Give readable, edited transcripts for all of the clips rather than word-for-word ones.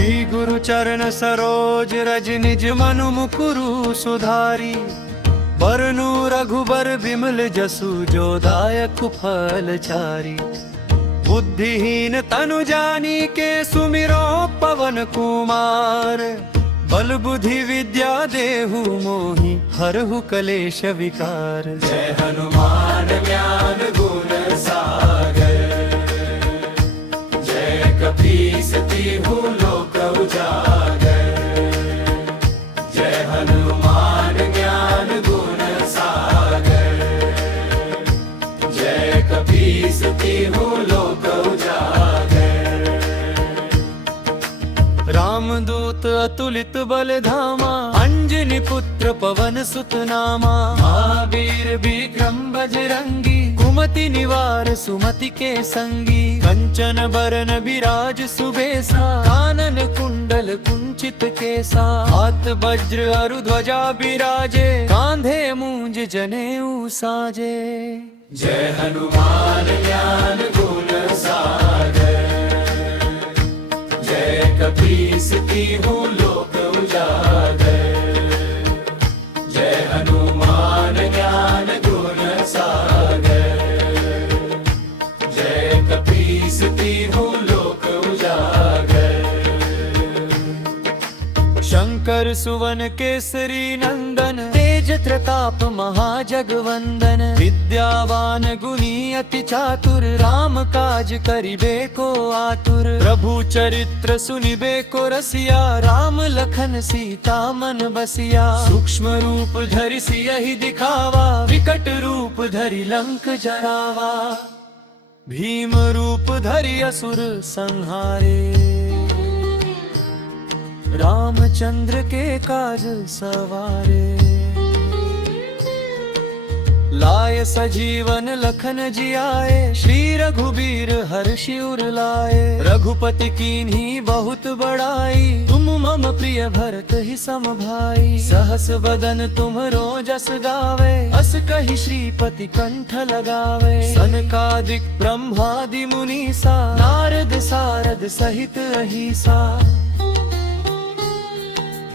श्री गुरु चरण सरोज रज निज मनु मुकुरु सुधारी। बरनु रघुबर बिमल जसु जो दायक फल चारी। बुद्धिहीन तनु जानी के सुमिरो पवन कुमार। बल बुद्धि विद्या देहु मोहि हरहु कलेश विकार। जय हनुमान ज्ञान गुण सागर। जय कपीस तिहु लोक उजागर। जय हनुमान ज्ञान गुण सागर। जय कपीस तिहु लोक उजागर। रामदूत अतुलित बल धामा। अंजनी पुत्र पवन सुत नामा। महावीर विक्रम बजरंगी। कुमति निवार सुमति के संगी। कंचन बरन विराज सुबेसा। कानन कुंडल कुंचित केसा। हाथ वज्र अरु ध्वजा बिराजे। कांधे मूंज जनेऊ साजे। जय हनुमान ज्ञान गुण सागर। जय कपीस तिहु लोक उजागर। जय हनुमान ज्ञान गुण सागर। जय कपीस तिहु लोक उजागर। शंकर सुवन केसरी नंदन। तेज प्रताप महाजगवंदन। विद्यावान गुणी अति चातुर। राम काज करिबे को आतुर। प्रभु चरित्र सुनिबे को रसिया। राम लखन सीता मन बसिया। सूक्ष्म रूप धरि सियहि दिखावा। विकट रूप धरि लंक जरावा। भीम रूप धरि असुर संहारे। रामचंद्र के काज सवारे। लाय सजीवन लखन जियाए। श्री रघुबीर हर्षि उर लाए। रघुपति कीन्ही बहुत बड़ाई। तुम मम प्रिय भरत ही सम भाई। सहस बदन तुम्हरो जस गावे। अस कहि श्रीपति कंठ लगावे। सनकादिक ब्रह्मादि मुनीसा। नारद सारद सहित अहिसा।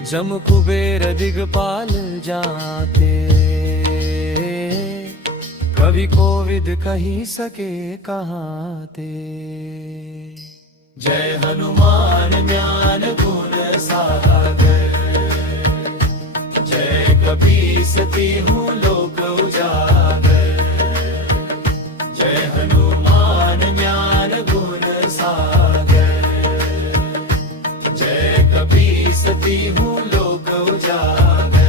जम कुबेर दिगपाल जाते। कवि कोविद कही सके कहाते। जय हनुमान ज्ञान गुण सागर। जय कपीस तिहु लोक उजागर। जय हनुमान ज्ञान गुण सागर। जय कपीस तिहु लोक उजागर।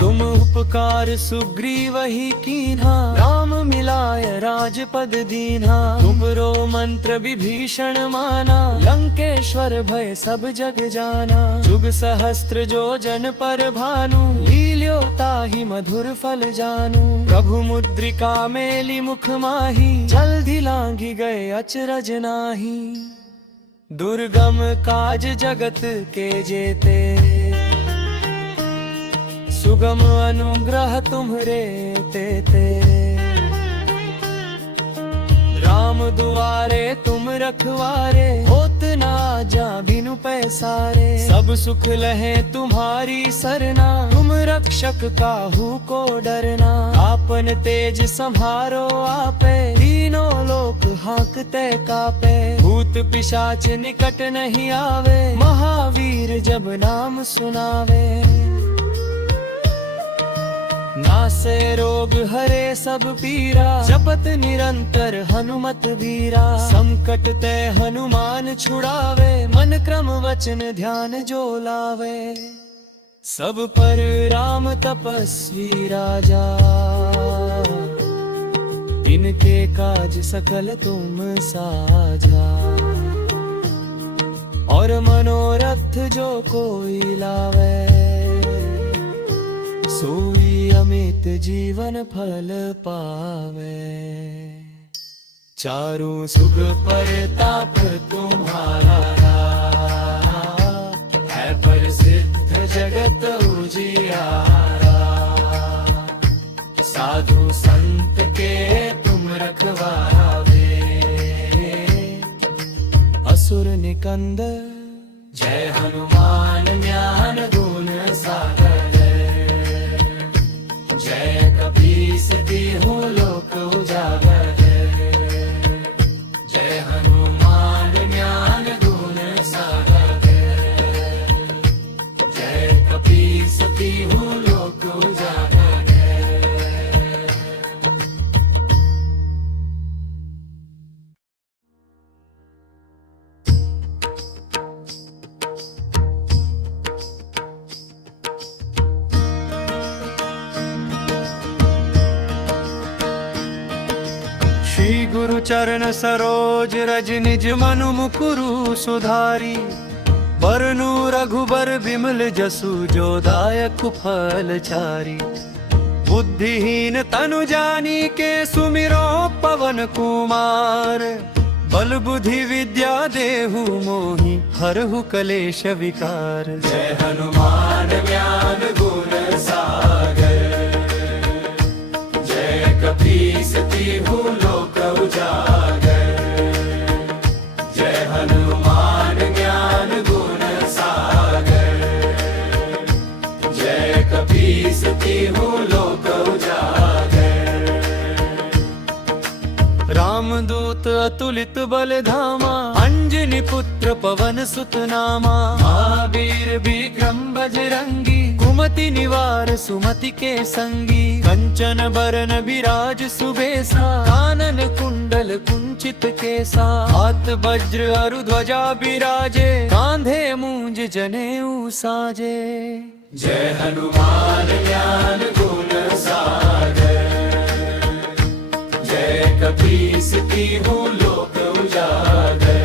तुम उपकार सुग्रीव ही कीन्हा। राम मिलाय राजपद दीन्हा। तुमरो मंत्र विभीषण माना। लंकेश्वर भय सब जग जाना। जुग सहस्त्र जो जन पर भानु। लील्यो ताहि मधुर फल जानू। प्रभु मुद्रिका मेली मुख माही। जल्दी लांघी गए अचरज नाही। दुर्गम काज जगत के जेते। सुगम अनुग्रह तुम्हरे तेते। राम दुआरे तुम रखवारे। होत ना जा बिनु पैसारे। सब सुख लहे तुम्हारी सरना। तुम रक्षक काहू को डरना। आपन तेज सम्हारो आपे। तीनों लोक हांकते कापे। भूत पिशाच निकट नहीं आवे। महावीर जब नाम सुनावे। नासे रोग हरे सब पीरा। जपत निरंतर हनुमत वीरा। संकट ते हनुमान छुड़ावे। मन क्रम वचन ध्यान जो लावे। सब पर राम तपस्वी राजा। इनके काज सकल तुम साझा। और मनोरथ जो कोई लावे। सोई अमित जीवन फल पावे। चारों सुख परताप तुम्हारा। है प्रसिद्ध जगत उजियारा। साधु संत के तुम रखवावे। असुर निकंदर। जय हनुमान ज्ञान गुण सागर। जय कपीस तिहु लोक उजागर। जय हनुमान ज्ञान गुण सागर। जय कपीस तिहु लोक उजागर। श्री गुरु चरण सरोज रज निज मनु मुकुरु सुधारी। बरनु रघुबर बिमल जसु जो दायक फल चारी। बुद्धिहीन तनु जानी के सुमिरो पवन कुमार। बल बुद्धि विद्या देहु मोहि हरहु कलेश विकार। जय हनुमान ज्ञान गुण सागर। जय कपीस तिहु लोक उजागर। जय हनुमान ज्ञान गुण सागर। जय कपीस तिहु लोक उजागर। रामदूत अतुलित बल धामा। अंजनी पुत्र पवन सुत नामा। महावीर विक्रम बजरंगी। कुमति निवार सुमति के संगी। कंचन बरन विराज सुबेसा। कानन कुंडल कुंचित केसा। हाथ वज्र अरु ध्वजा बिराजे। कांधे मूंज जनेऊ साजे। जय हनुमान ज्ञान गुण सागर। जय कपीस तिहु लोक उजागर।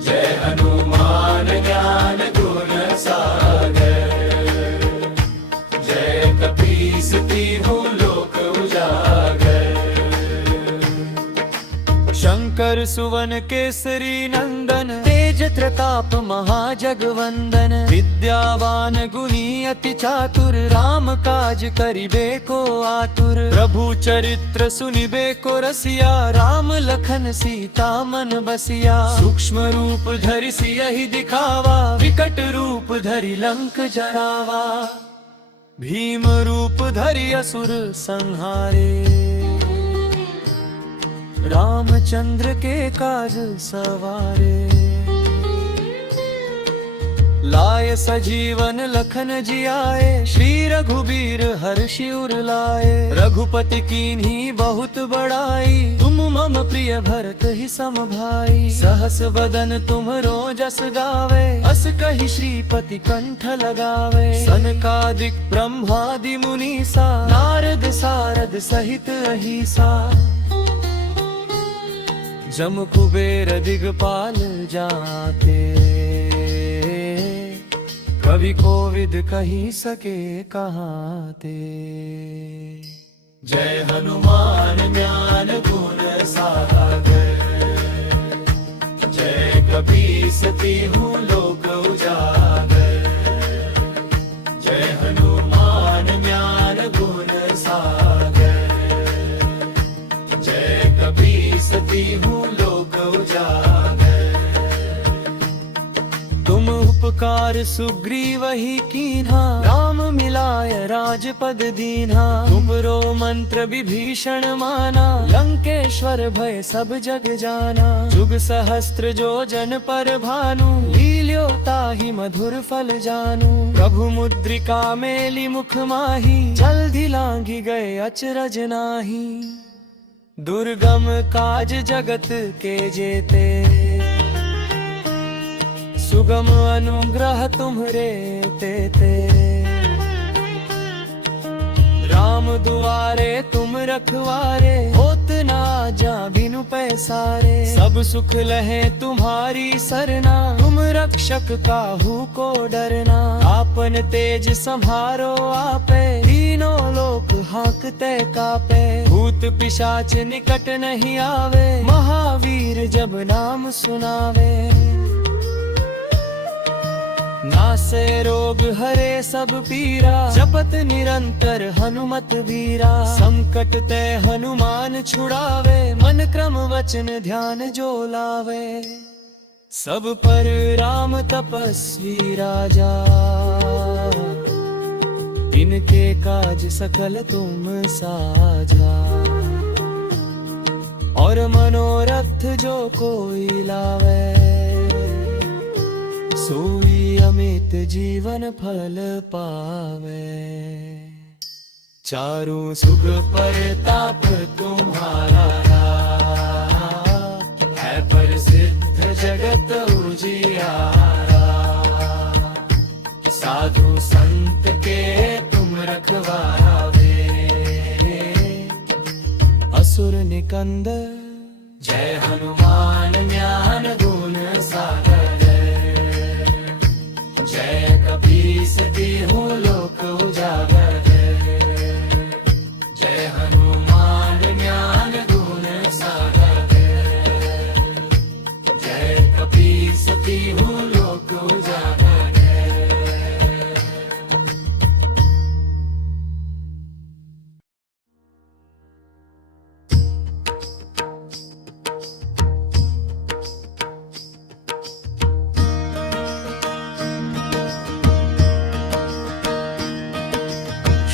जय हनुमान ज्ञान गुण सागर। जय कपीस तिहु लोक उजागर। शंकर सुवन केसरी नंदन। तेज प्रताप महाजगवंदन। विद्यावान गुणी अति चातुर। राम काज करिबे को आतुर। प्रभु चरित्र सुनिबे को रसिया। राम लखन सीता मन बसिया। सूक्ष्म रूप धरि सियहि दिखावा। विकट रूप धरि लंक जरावा। भीम रूप धरि असुर संहारे। रामचंद्र के काज सवारे। लाय सजीवन लखन जियाए। श्री रघुबीर हर्षि उर लाए। रघुपति कीन्ही बहुत बड़ाई। तुम मम प्रिय भरत ही सम भाई। सहस बदन तुम्हरो जस गावे। अस कहि श्रीपति कंठ लगावे। सनकादिक ब्रह्मादि मुनीसा। नारद सारद सहित अहिसा। जम कुबेर दिगपाल जाते। कवि कोविद कही सके कहाते। जय हनुमान ज्ञान गुण सागर। जय कपीस तिहु लोक उजागर। जय हनुमान ज्ञान गुण सागर। जय कपीस तिहु लोक उजागर। तुम उपकार सुग्रीव ही कीन्हा। राम मिलाय राजपद दीन्हा। तुमरो मंत्र विभीषण माना। लंकेश्वर भय सब जग जाना। जुग सहस्त्र जो जन पर भानु। लील्यो ताहि मधुर फल जानू। प्रभु मुद्रिका मेली मुख माही। जल्दी लांघी गए अचरज नाही। दुर्गम काज जगत के जेते। सुगम अनुग्रह तुम्हरे तेते। राम दुआरे तुम रखवारे। होत ना जा बिनु पैसारे। सब सुख लहे तुम्हारी सरना। तुम रक्षक काहू को डरना। आपन तेज संहारो आपे। तीनों लोक हांकते कापे। भूत पिशाच निकट नहीं आवे। महावीर जब नाम सुनावे। नासे रोग हरे सब पीरा, जपत निरंतर हनुमत बीरा। संकट ते हनुमान छुड़ावे, मन क्रम वचन ध्यान जो लावे। सब पर राम तपस्वी राजा, इनके काज सकल तुम साझा। और मनोरथ जो कोई लावे, सोई अमित जीवन फल पावे। चारों सुख परताप तुम्हारा, है प्रसिद्ध जगत उजियारा। साधु संत के तुम रखवारे, असुर निकंद जय हनुमान ज्ञान गुण सागर। जय कपीस तिहु लोक उजागर। जय हनुमान ज्ञान गुण सागर। जय कपीस तिहु लोक उजागर।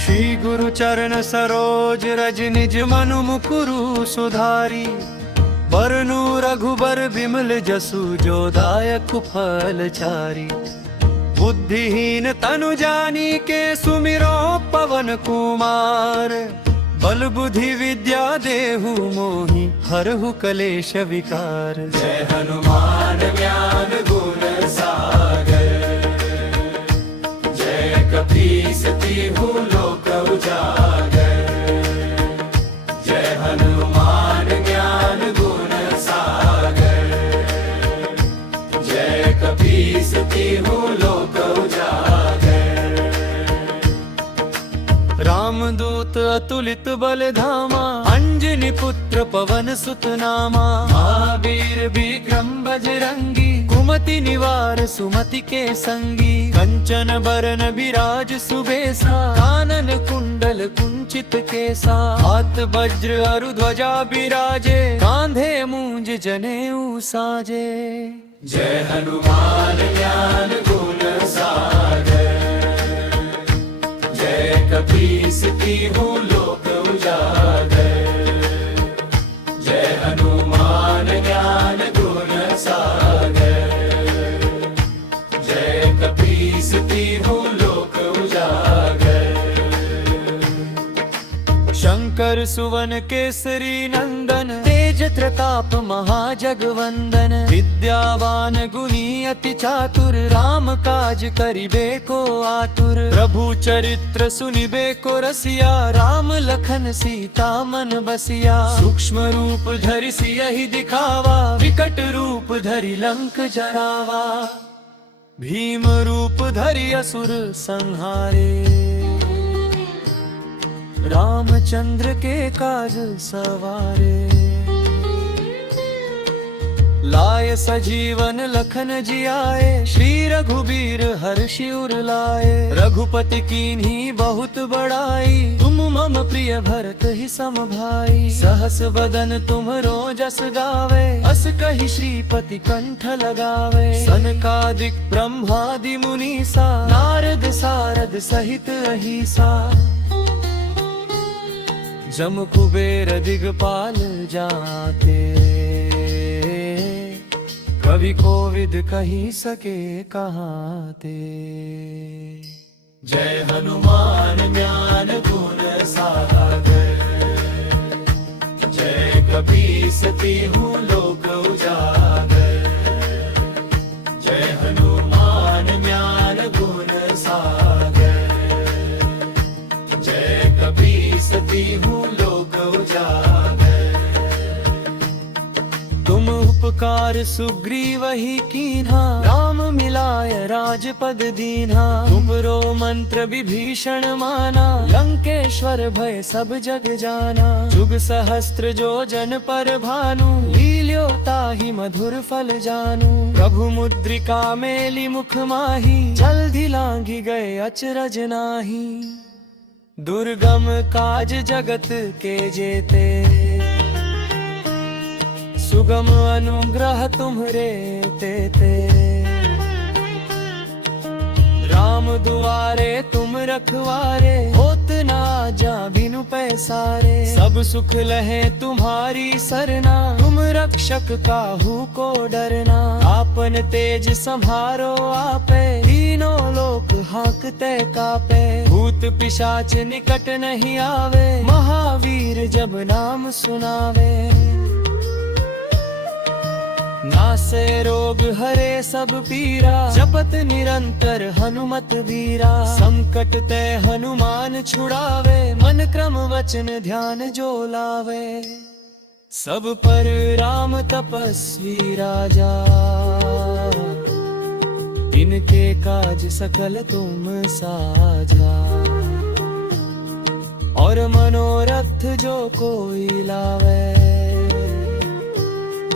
श्री गुरु चरण सरोज रज निज मनु मुकुरु सुधारी। बरनु रघुबर बिमल जसु जो दायक फल चारी। बुद्धिहीन तनु जानी के सुमिरो पवन कुमार। बल बुद्धि विद्या देहु मोहि हरहु कलेश विकार। जय हनुमान ज्ञान गुण सागर। जय कपीस तिहु लोक उजागर। जय हनुमान ज्ञान गुण सागर। जय कपीस तिहु लोक उजागर। रामदूत अतुलित बल धामा। अंजनी पुत्र पवन सुत नामा। महावीर विक्रम बजरंगी। कुमति निवार सुमति के संगी। कंचन बरन विराज सुबेसा। कानन कुंडल कुंचित केसा। हाथ वज्र अरु ध्वजा बिराजे। कांधे मूंज जनेऊ साजे। जय हनुमान ज्ञान गुण सागर। जय कपीस तिहु लोक उजागर। जय हनुमान ज्ञान गुण सागर। जय कपीस तिहु लोक उजागर। शंकर सुवन केसरी नंदन। तेज प्रताप महाजगवंदन। विद्यावान गुणी अति चातुर। राम काज करिबे को आतुर। प्रभु चरित्र सुनिबे को रसिया। राम लखन सीता मन बसिया। सूक्ष्म रूप धरि सियहि दिखावा। विकट रूप धरि लंक जरावा। भीम रूप धरि असुर संहारे। रामचंद्र के काज सवारे। लाए सजीवन लखन जियाए। श्री रघुबीर हर्षि उर लाए। रघुपति कीन्ही बहुत बड़ाई। तुम मम प्रिय भरत ही सम भाई। सहस बदन तुम्हरो जस गावे। अस कहि श्रीपति कंठ लगावे। सनकादिक ब्रह्मादि मुनीसा। नारद सारद सहित अहिसा। जम कुबेर दिगपाल जाते। कवि कोविद कही सके कहाते। जय हनुमान ज्ञान गुण सागर। जय कपीस तिहु लोक उजागर। जय हनुमान ज्ञान गुण सागर। जय कपीस तिहु लोक उजागर। तुम उपकार सुग्रीव ही कीन्हा। राम मिलाय राजपद दीन्हा। तुमरो मंत्र विभीषण माना। लंकेश्वर भय सब जग जाना। जुग सहस्त्र जो जन पर भानु। लील्यो जो ताहि मधुर फल जानू। प्रभु मुद्रिका मेली मुख माही, जल्दी लांघी गए अचरज नाही। दुर्गम काज जगत के जेते, सुगम अनुग्रह तुम्हरे तेते। राम दुआरे तुम रखवारे, होत ना जा बिनु पैसारे। सब सुख लहे तुम्हारी सरना, तुम रक्षक काहू को डरना। आपन तेज संहारो आपे, तीनों लोक हांकते कापे। भूत पिशाच निकट नहीं आवे, महावीर जब नाम सुनावे। नासे रोग हरे सब पीरा, जपत निरंतर हनुमत वीरा। संकट ते हनुमान छुड़ावे, मन क्रम वचन ध्यान जो लावे। सब पर राम तपस्वी राजा, इनके काज सकल तुम साजा। और मनोरथ जो कोई लावे,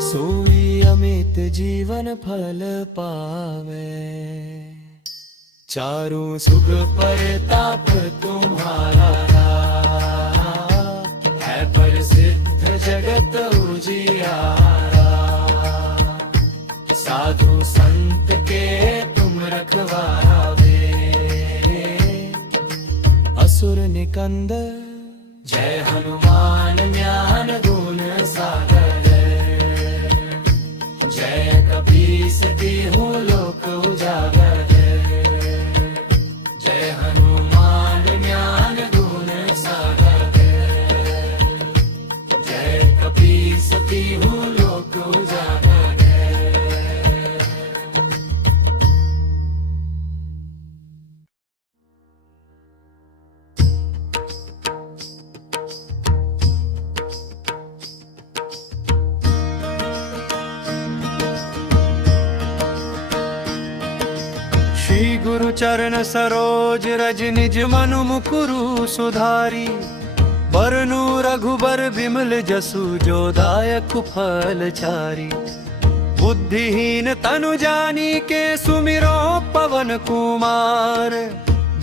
सोई अमित जीवन फल पावे। चारों सुख परताप तुम्हारा, है प्रसिद्ध जगत उजियारा। साधु संत के तुम रखवारे, असुर निकंदर। जय हनुमान ज्ञान गुण सागर, जय कपीस तिहु लोक उजागर। जय हनुमान ज्ञान गुण सागर, जय कपीस तिहु लोक उजागर। श्री गुरु चरण सरोज रज, निज मनु मुकुरु सुधारी। बरनु रघुबर बिमल जसु, जो दायक फल चारी। बुद्धिहीन तनु जानी के, सुमिरो पवन कुमार।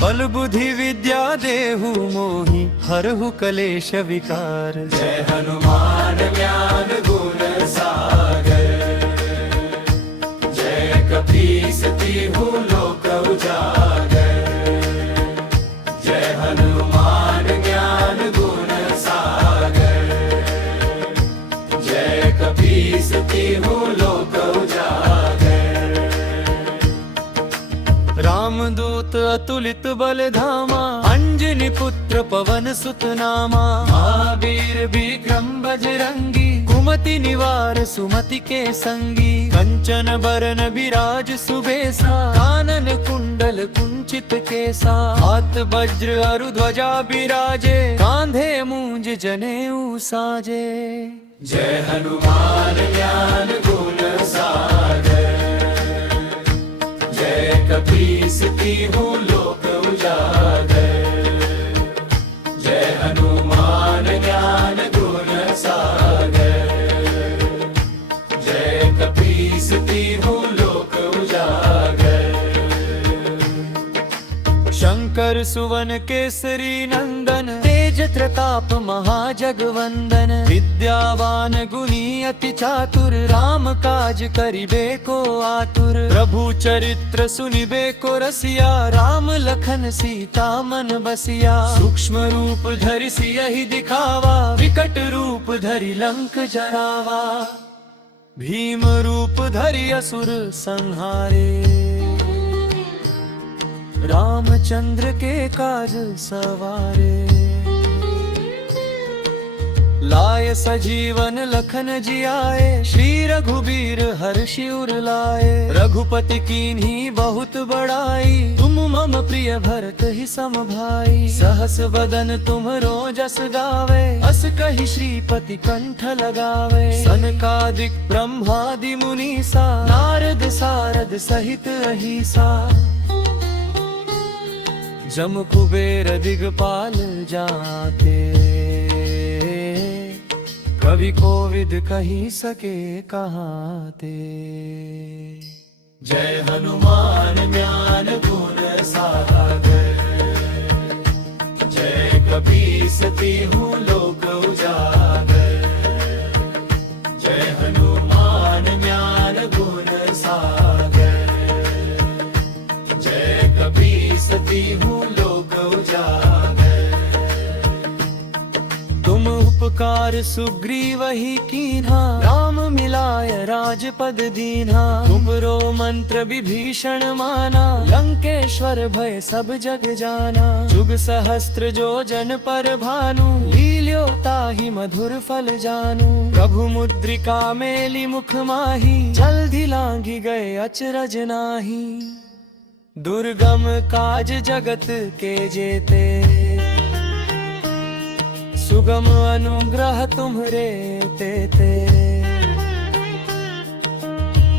बल बुद्धि विद्या देहु मोहि, हरहु कलेश विकार। जय हनुमान ज्ञान गुण सागर, जय कपीस तिहु लोक उजागर। जय हनुमान ज्ञान गुण सागर, जय कपीस तिहु लोक उजागर। रामदूत अतुलित बल धामा, अंजनी पुत्र पवन सुत नामा। महावीर विक्रम बजरंगी, कुमति निवार सुमति के संगी। कंचन बरन विराज सुबेसा, कानन कुंडल कुंचित केसा। हाथ वज्र अरु ध्वजा बिराजे, कांधे मूंज जनेऊ साजे। जय हनुमान ज्ञान गुण सागर, जय कपीस तिहु लोक उजागर। जय हनुमान ज्ञान गुण सागर, जय कपीस तिहु लोक उजागर। शंकर सुवन केसरी नंदन, तेज प्रताप महाजगवंदन। विद्यावान गुणी अति चातुर, राम काज करिबे को आतुर। प्रभु चरित्र सुनिबे को रसिया, राम लखन सीता मन बसिया। सूक्ष्म रूप धरि सियहि दिखावा, विकट रूप धरि लंक जरावा। भीम रूप धरि असुर संहारे, रामचंद्र के काज सवारे। लाय सजीवन लखन जियाए, श्री रघुबीर हर्षि उर लाए। रघुपति कीन्ही बहुत बड़ाई, तुम मम प्रिय भरत ही सम भाई। सहस बदन तुमरो जस गावे, अस कहि श्रीपति कंठ लगावे। सनकादिक ब्रह्मादि मुनीसा, नारद सारद सहित अहिसा। जम कुबेर दिगपाल जाते, कवि कोविद कही सके कहाँ ते। जय हनुमान ज्ञान गुण सागर, जय कपीस तिहु लोक उजागर। जय हनुमान ज्ञान गुण सागर, जय कपीस तिहु लोक उजागर। तुम उपकार सुग्रीव ही कीन्हा, राम मिलाय राजपद दीन्हा। तुमरो मंत्र विभीषण माना, लंकेश्वर भय सब जग जाना। जुग सहस्त्र जो जन पर भानु, लील्यो ताहि मधुर फल जानू। प्रभु मुद्रिका मेली मुख माही, जल्दी लांघी गए अचरज नाही। दुर्गम काज जगत के जेते, सुगम अनुग्रह तुम्हरे तेते।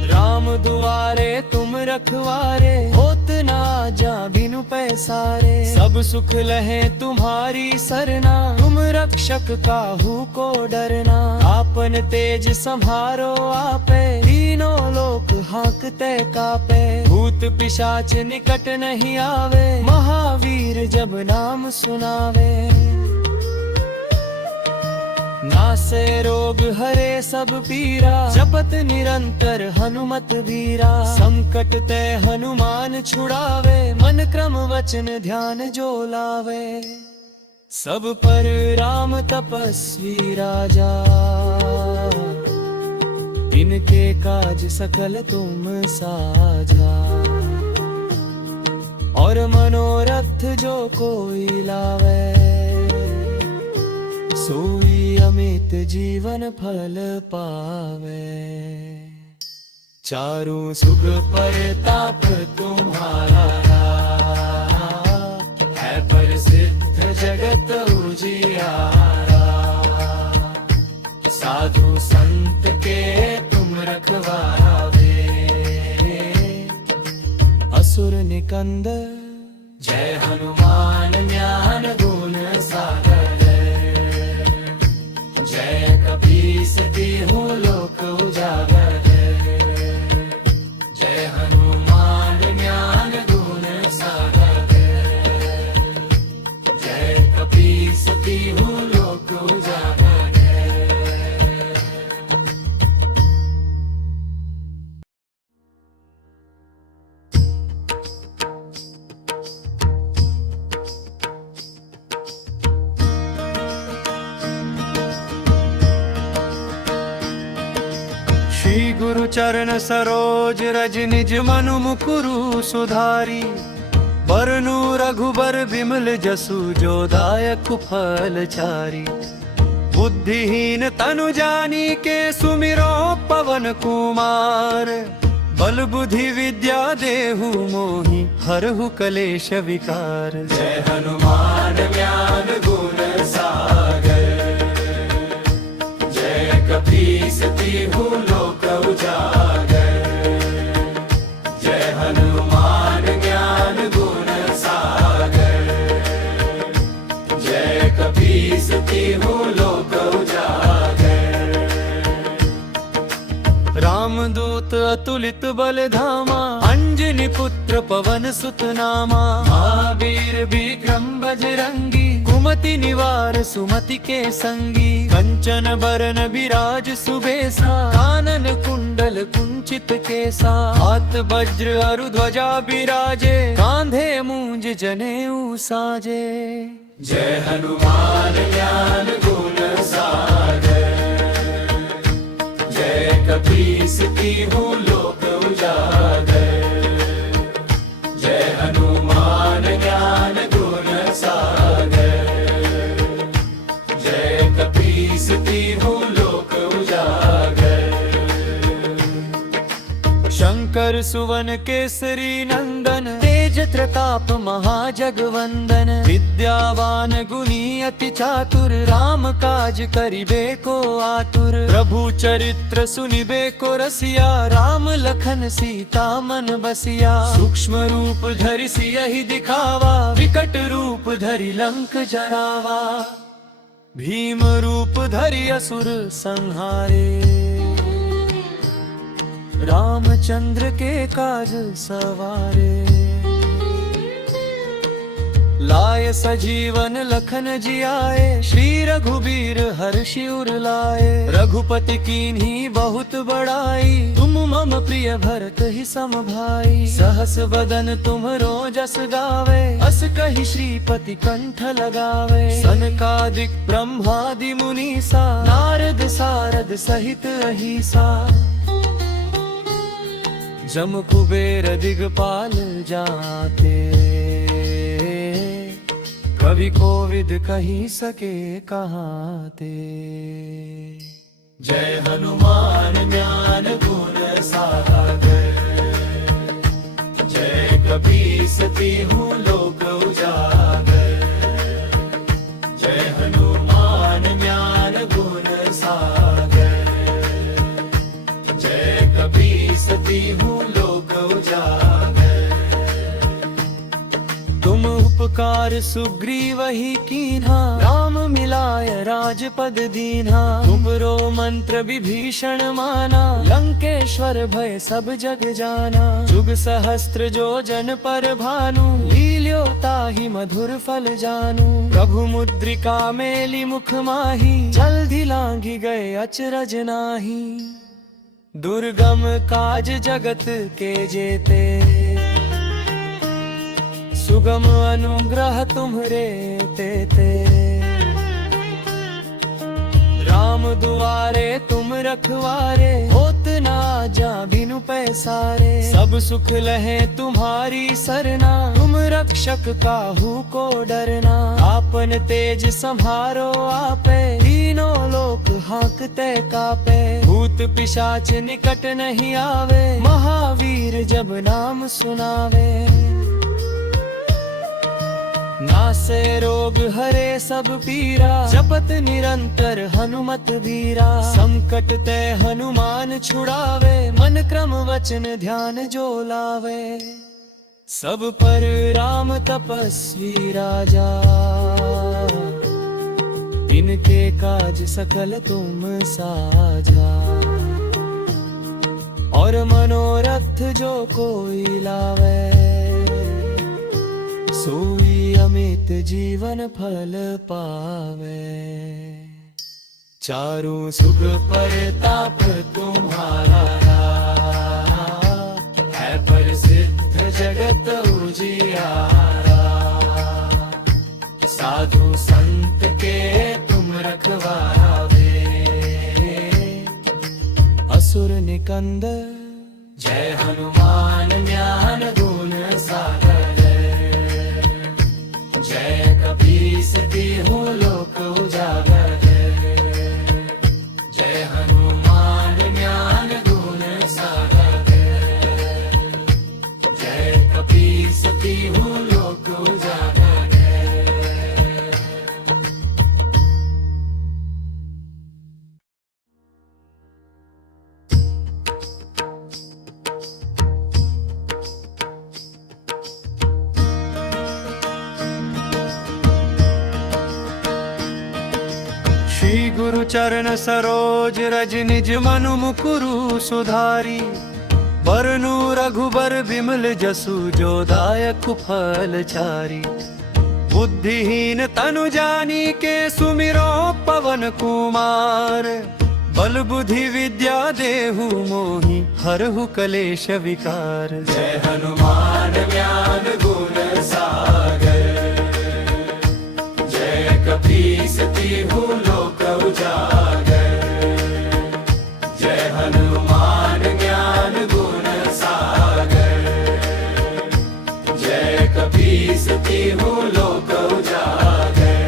राम दुआरे तुम रखवारे, होत ना जा बिनु पैसारे। सब सुख लहे तुम्हारी सरना, तुम रक्षक काहू को डरना। आपन तेज संहारो आपे, तीनों लोक हांकते कापे। भूत पिशाच निकट नहीं आवे, महावीर जब नाम सुनावे। नासे रोग हरे सब पीरा, जपत निरंतर हनुमत वीरा। संकट ते हनुमान छुड़ावे, मन क्रम वचन ध्यान जो लावे। सब पर राम तपस्वी राजा, इनके काज सकल तुम साझा। और मनोरथ जो कोई लावे, सोई अमित जीवन फल पावे। चारु सुख परताप तुम्हारा, है प्रसिद्ध जगत उजियारा। साधु संत के तुम रखवारे, असुर निकंदर। जय हनुमान ज्ञान गुण सागर, जय कपीस तिहु लोक उजागर। जय हनुमान ज्ञान गुण सागर, जय कपीस तिहु लोक उजागर। श्री गुरु चरण सरोज रज निज मनु मुकुरु सुधारी। बरनु रघुबर बिमल जसु, जो दायक फल चारी। बुद्धिहीन तनु जानी के, सुमिरो पवन कुमार। बल बुद्धि विद्या देहु मोहि, हरहु कलेश विकार। जय हनुमान ज्ञान गुण सागर, जय कपीस तिहु लोक उजागर। जय हनुमान ज्ञान गुण सागर, जय कपीस तिहु लोक उजागर। रामदूत अतुलित बल धामा, अंजनी पुत्र पवन सुत नामा। महावीर विक्रम बजरंगी, कुमति निवार सुमति के संगी। कंचन बरन विराज सुबेसा, कानन कुंडल कुंचित केसा। हाथ वज्र अरु ध्वजा बिराजे, कांधे मूंज जनेऊ साजे। जय हनुमान ज्ञान गुण सागर, जय कपीस तिहु लोक उजागर। जय हनुमान ज्ञान गुण सागर, जय कपीस तिहु लोक उजागर। शंकर सुवन केसरी नंदन, तेज प्रताप महाजगवंदन। विद्यावान गुणी अति चातुर, राम काज करिबे को आतुर। प्रभु चरित्र सुनिबे को रसिया, राम लखन सीता मन बसिया। सूक्ष्म रूप धरि सियहि दिखावा, विकट रूप धरि लंक जरावा। भीम रूप धरि असुर संहारे, रामचंद्र के काज सवारे। लाय सजीवन लखन जियाए, श्री रघुबीर हर्षि उर लाए। रघुपति कीन्ही बहुत बड़ाई, तुम मम प्रिय भरत ही सम भाई। सहस बदन तुम्हरो जस गावे, अस कहि श्रीपति कंठ लगावे। सनकादिक ब्रह्मादि मुनीसा, नारद सारद सहित अहिसा। जम कुबेर दिगपाल जाते, कवि कोविद कही सके कहाते। जय हनुमान ज्ञान गुण सागर, जय कपीस तिहुँ लोक उजागर। जय हनुमान ज्ञान गुण सागर, जय कपीस तिहुँ लोक उजागर। तुम उपकार सुग्रीव ही कीन्हा, राम मिलाय राजपद दीन्हा। तुमरो मंत्र विभीषण माना, लंकेश्वर भय सब जग जाना। जुग सहस्त्र जो जन पर भानु, लील्यो ताहि मधुर फल जानू। प्रभु मुद्रिका मेली मुख माही, जल्दी लांघी गए अचरज नाही। दुर्गम काज जगत के जेते, सुगम अनुग्रह तुम्हरे तेते। राम दुआरे तुम रखवारे, होत ना जा बिनु पैसारे। सब सुख लहे तुम्हारी सरना, तुम रक्षक काहू को डरना। आपन तेज सम्हारो आपे, तीनों लोक हांकते कापे। भूत पिशाच निकट नहीं आवे, महावीर जब नाम सुनावे। नासे रोग हरे सब पीरा, जपत निरंतर हनुमत वीरा। संकट ते हनुमान छुड़ावे, मन क्रम वचन ध्यान जो लावे। सब पर राम तपस्वी राजा, इनके काज सकल तुम साझा। और मनोरथ जो कोई लावे, सोई अमित जीवन फल पावे। चारों सुख परताप तुम्हारा, है प्रसिद्ध जगत उजियारा। साधु संत के तुम रखवारे, असुर निकंदन। जय हनुमान ज्ञान गुण सागर, जय कपीस तिहुँ लोक उजागर। जय हनुमान ज्ञान गुण सागर, जय कपीस तिहुँ लोक उजागर। श्री गुरु चरण सरोज रज निज मनु मुकुरु सुधारी। बरनु रघुबर बिमल जसु, जो दायक फल चारी। बुद्धिहीन तनु जानी के, सुमिरो पवन कुमार। बल बुद्धि विद्या देहु मोहि, हरहु कलेश विकार। जय हनुमान ज्ञान गुण सागर, जय कपीस तिहुँ लोक उजागर। जय हनुमान ज्ञान गुण सागर, जय कपीस तिहुँ लोक उजागर।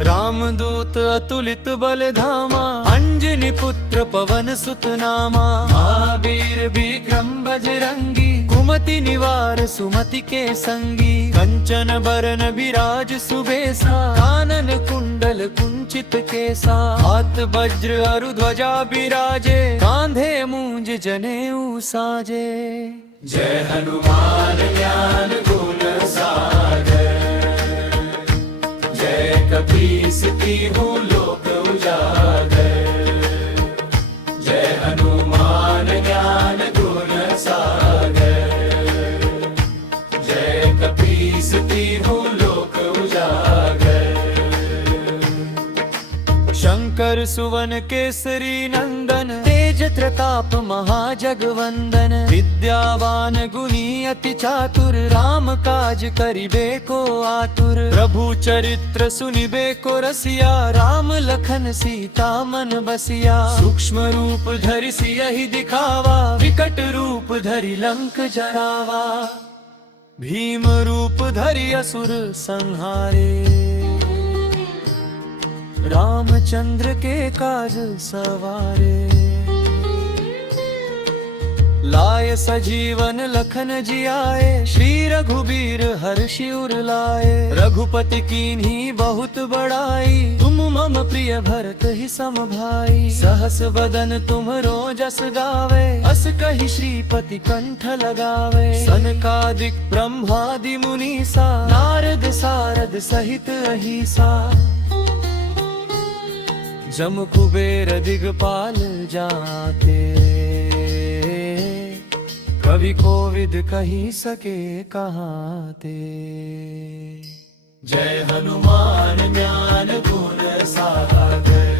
रामदूत अतुलित बल धामा, अंजनी पुत्र पवन सुत नामा। महावीर विक्रम बजरंगी, कुमति निवार सुमति के संगी। कंचन बरन विराज सुबेसा, कानन कुंडल कुंचित केसा। हाथ वज्र अरु ध्वजा बिराजे, कांधे मूंज जनेऊ साजे। जय हनुमान ज्ञान गुण सागर, जय कपीसती हूँ लोक उजागर। जय हनुमान ज्ञान गुण सागर। जय कपीसती हूँ लोक उजागर। शंकर सुवन केसरी नंदन तेज प्रताप महाजगवंदन। विद्यावान गुणी अति चातुर राम काज करिबे को आतुर। प्रभु चरित्र सुनिबे को रसिया राम लखन सीता मन बसिया। सूक्ष्म रूप धरि सियहि दिखावा विकट रूप धरि लंक जरावा। भीम रूप धरि असुर संहारे रामचंद्र के काज सवारे। लाए सजीवन लखन जियाए श्री रघुबीर हर्षि उर लाए। रघुपति कीन्ही बहुत बड़ाई तुम मम प्रिय भरत ही सम भाई। सहस बदन तुम जस गावे अस कहि श्रीपति कंठ लगावे। सनकादिक ब्रह्मादि मुनीसा नारद सारद सहित अहिसा। जम कुबेर दिगपाल जाते कवि कोविद कही सके कहाते। जय हनुमान ज्ञान गुण सागर।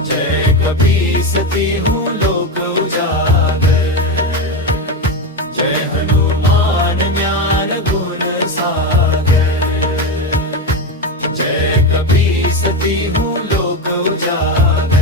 जय कपीसती हूँ लोक उजागर। जय हनुमान ज्ञान गुण सागर। जय कपीसती हूँ लोक उजागर।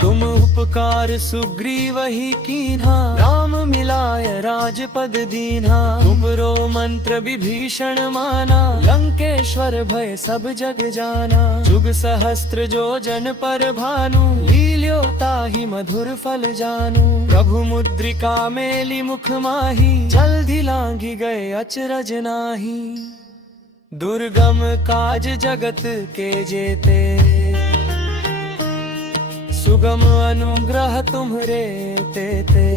तुम उपकार सुग्रीव ही कीन्हा राम मिलाय राजपद दीन्हा। तुमरो मंत्र विभीषण माना लंकेश्वर भय सब जग जाना। जुग सहस्त्र जो जन पर भानु लील्यो ताहि मधुर फल जानू। प्रभु मुद्रिका मेली मुख माही जल्दी लांघी गए अचरज नाही। दुर्गम काज जगत के जेते सुगम अनुग्रह तुम्हरे तेते।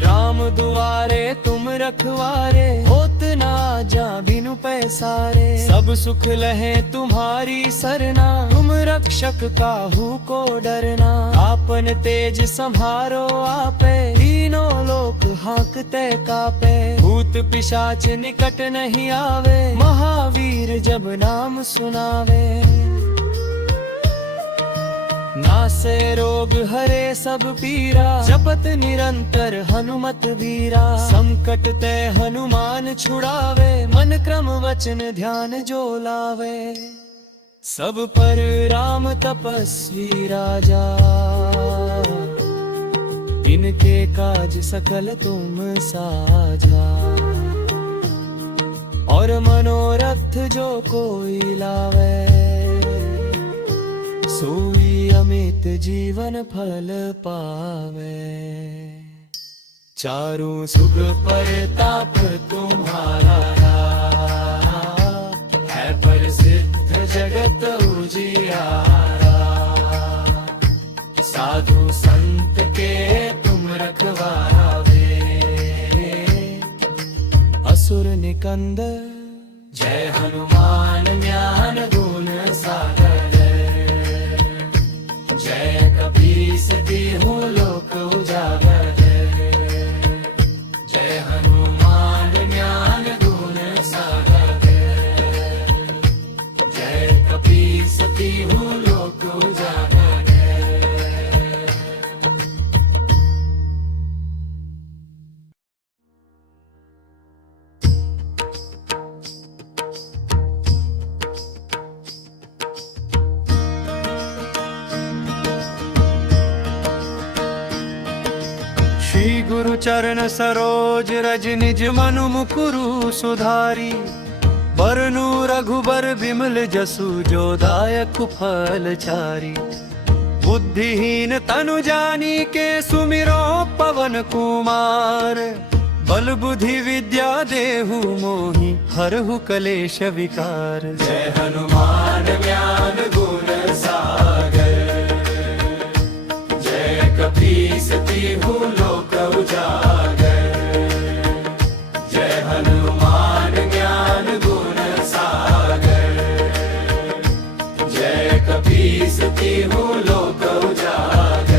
राम दुआरे तुम रखवारे होत ना जा बिनु पैसारे। सब सुख लहे तुम्हारी सरना तुम रक्षक काहू को डरना। आपन तेज संभारो आपे तीनों लोक हांकते कापे। भूत पिशाच निकट नहीं आवे महावीर जब नाम सुनावे। नासे रोग हरे सब पीरा जपत निरंतर हनुमत वीरा। संकट ते हनुमान छुड़ावे मन क्रम वचन ध्यान जो लावे। सब पर राम तपस्वी राजा इनके काज सकल तुम साजा। और मनोरथ जो कोई लावे सोई अमित जीवन फल पावे। चारों सुख परताप तुम्हारा है प्रसिद्ध जगत उजियारा। साधु संत के तुम रखवारे असुर निकंदन। जय हनुमान ज्ञान गुण सागर। जय कपीसती हूँ लोक उजागर। जय हनुमान ज्ञान गुण सागर। जय कपीसती हूँ लोक उजागर। श्री गुरु चरण सरोज रज निज मनु मुकुरु सुधारी। बरनु रघुबर बिमल जसु जो दायक फल चारी। बुद्धिहीन तनु जानी के सुमिरो पवन कुमार। बल बुद्धि विद्या देहु मोहि हरहु कलेश विकार। जय हनुमान ज्ञान गुण सागर। जय कपीसती हूँ लोक उजागर। जय हनुमान हूँ लोक उजागर।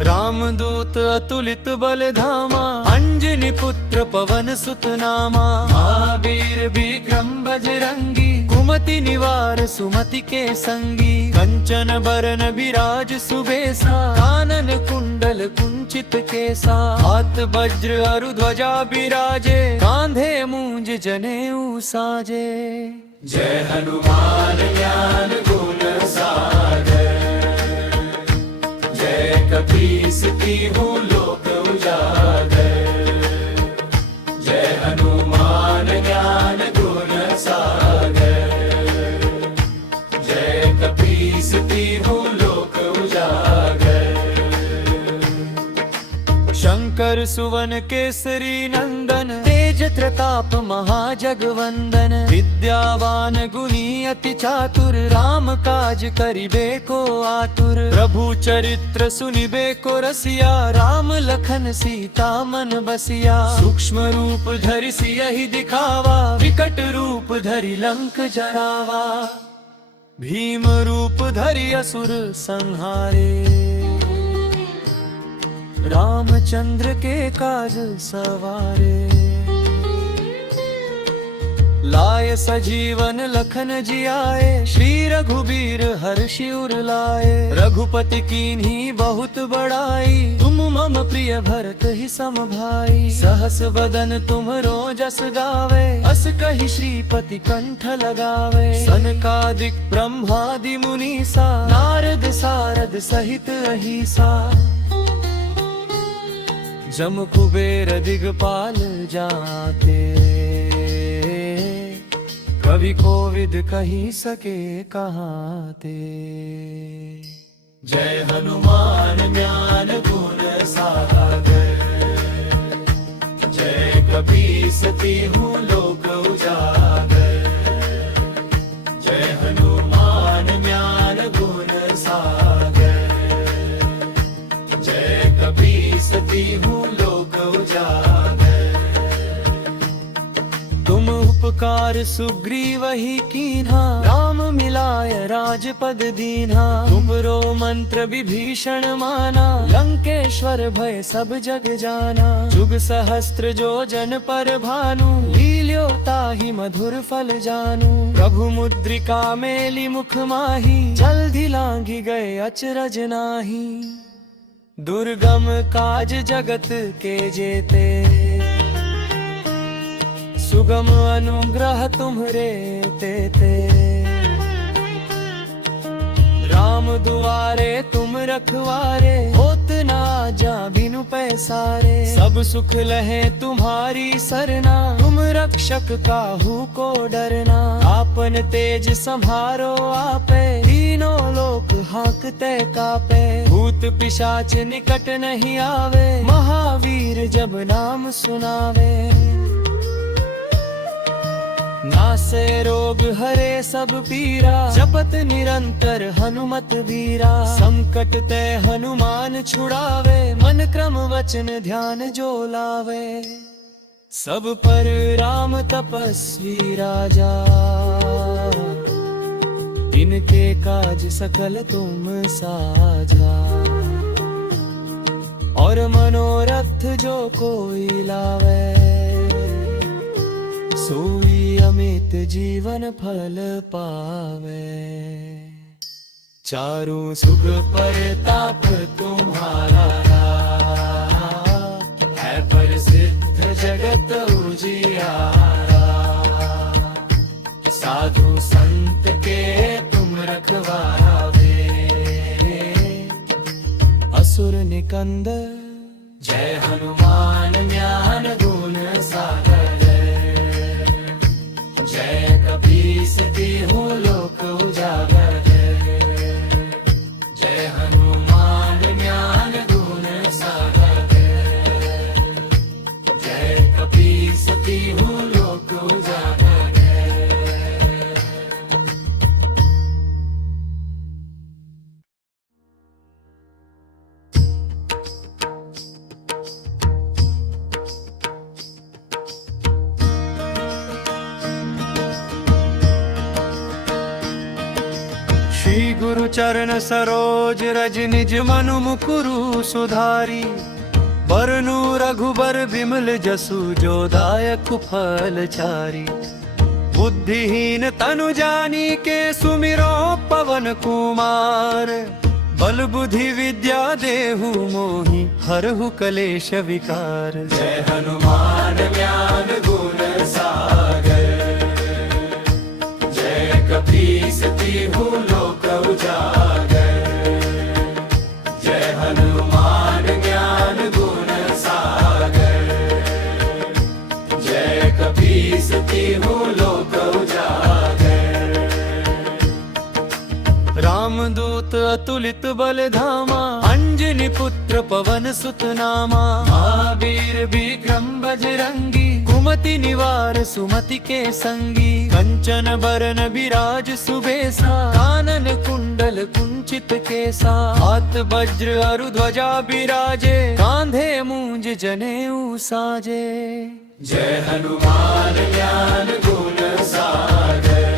रामदूत अतुलित बल धामा, अंजनी पुत्र पवन सुत नामा। महावीर विक्रम बजरंगी, कुमति निवार सुमति के संगी। कंचन बरन विराज सुबेसा, कानन कुंडल कुंचित केसा। हाथ वज्र अरु ध्वजा बिराजे, कांधे मूंज जनेऊ साजे। जय हनुमान ज्ञान गुण सागर, जय कपीस तिहु लोक उजागर। जय हनुमान ज्ञान गुण सागर, जय कपीस तिहु लोक उजागर। शंकर सुवन केसरी नंदन, तेज प्रताप महाजगवंदन। विद्यावान गुणी अति चातुर, राम काज करिबे को आतुर। प्रभु चरित्र सुनिबे को रसिया, राम लखन सीता मन बसिया। सूक्ष्म रूप धरि सियहि दिखावा, विकट रूप धरि लंक जरावा। भीम रूप धरि असुर संहारे, रामचंद्र के काज सवारे। लाय सजीवन लखन जियाए, श्री रघुबीर हर्षि उर लाए। रघुपति कीन्ही बहुत बड़ाई, तुम मम प्रिय भरत ही सम भाई। सहस बदन तुमरो जस गावे, अस कहि श्रीपति कंठ लगावे। सनकादिक ब्रह्मादि मुनीसा, नारद सारद सहित अहिसा। जम कुबेर दिगपाल जाते, कवि कोविद कही सके कहाते। जय हनुमान ज्ञान गुण सागर, जय कपीस तिहु लोक उजागर। जय हनुमान ज्ञान गुण सागर, जय कपीस तिहु लोक उजागर। तुम उपकार सुग्रीव ही कीन्हा, राम मिलाय राजपद दीन्हा। तुमरो मंत्र विभीषण माना, लंकेश्वर भय सब जग जाना। जुग सहस्त्र जो जन पर भानु, लील्यो ताहि मधुर फल जानू। प्रभु मुद्रिका मेली मुख माही, जल्दी लांघी गए अचरज नाही। दुर्गम काज जगत के जेते, सुगम अनुग्रह तुम्हरे तेते। राम दुआरे तुम रखवारे, होत ना जा बिनु पैसारे। सब सुख लहे तुम्हारी सरना, तुम रक्षक काहू को डरना। आपन तेज सम्हारो आपे, तीनों लोक हांकते कापे। भूत पिशाच निकट नहीं आवे, महावीर जब नाम सुनावे। नासे रोग हरे सब पीरा, जपत निरंतर हनुमत बीरा। संकट ते हनुमान छुड़ावे, मन क्रम वचन ध्यान जो लावे। सब पर राम तपस्वी राजा, इनके काज सकल तुम साझा। और मनोरथ जो कोई लावे, सोई अमित जीवन फल पावे। चारों सुख परताप तुम्हारा, है प्रसिद्ध जगत उजियारा। साधु संत के तुम रखवारे, असुर निकंदन। जय हनुमान ज्ञान गुण सागर, जय कपीस तिहु लोक उजागर। जय हनुमान ज्ञान गुण सागर, जय कपीस तिहु लोक उजागर। श्री गुरु चरण सरोज रज निज मनु मुकुरु सुधारी, बरनु रघुबर बिमल जसु जो दायक फल चारी। बुद्धिहीन तनु जानी के सुमिरो पवन कुमार, बल बुद्धि विद्या देहु मोहि हरहु कलेश विकार। जय हनुमान ज्ञान गुण सागर, जय कपीस तिहु लोक उजागर। जय हनुमान ज्ञान गुण सागर, जय कपीस तिहु लोक उजागर। रामदूत अतुलित बल धामा, अंजनी पुत्र पवन सुत नामा। महावीर विक्रम बजरंगी, कुमति निवार सुमति के संगी। कंचन बरन विराज सुबेसा, कानन कुंडल कुंचित केसा। हाथ वज्र अरु ध्वजा बिराजे, कांधे मूंज जनेऊ साजे। जय हनुमान ज्ञान गुण सागर,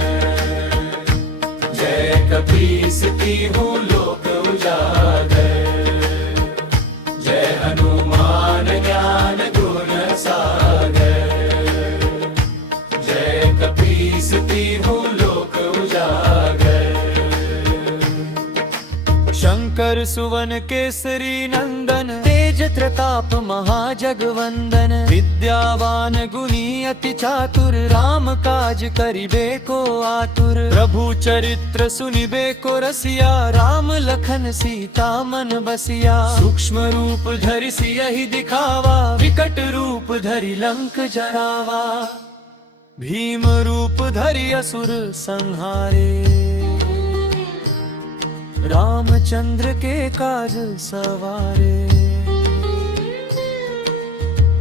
जय कपीस तिहु लोक उजागर। जय हनुमान ज्ञान गुण सागर, जय कपीस तिहु लोक उजागर। शंकर सुवन केसरी नंदन, तेज प्रताप महाजगवंदन। विद्यावान गुणी अति चातुर, राम काज करिबे को आतुर। प्रभु चरित्र सुनिबे को रसिया, राम लखन सीता मन बसिया। सूक्ष्म रूप धरि सियहि दिखावा, विकट रूप धरि लंक जरावा। भीम रूप धरि असुर संहारे, रामचंद्र के काज सवारे।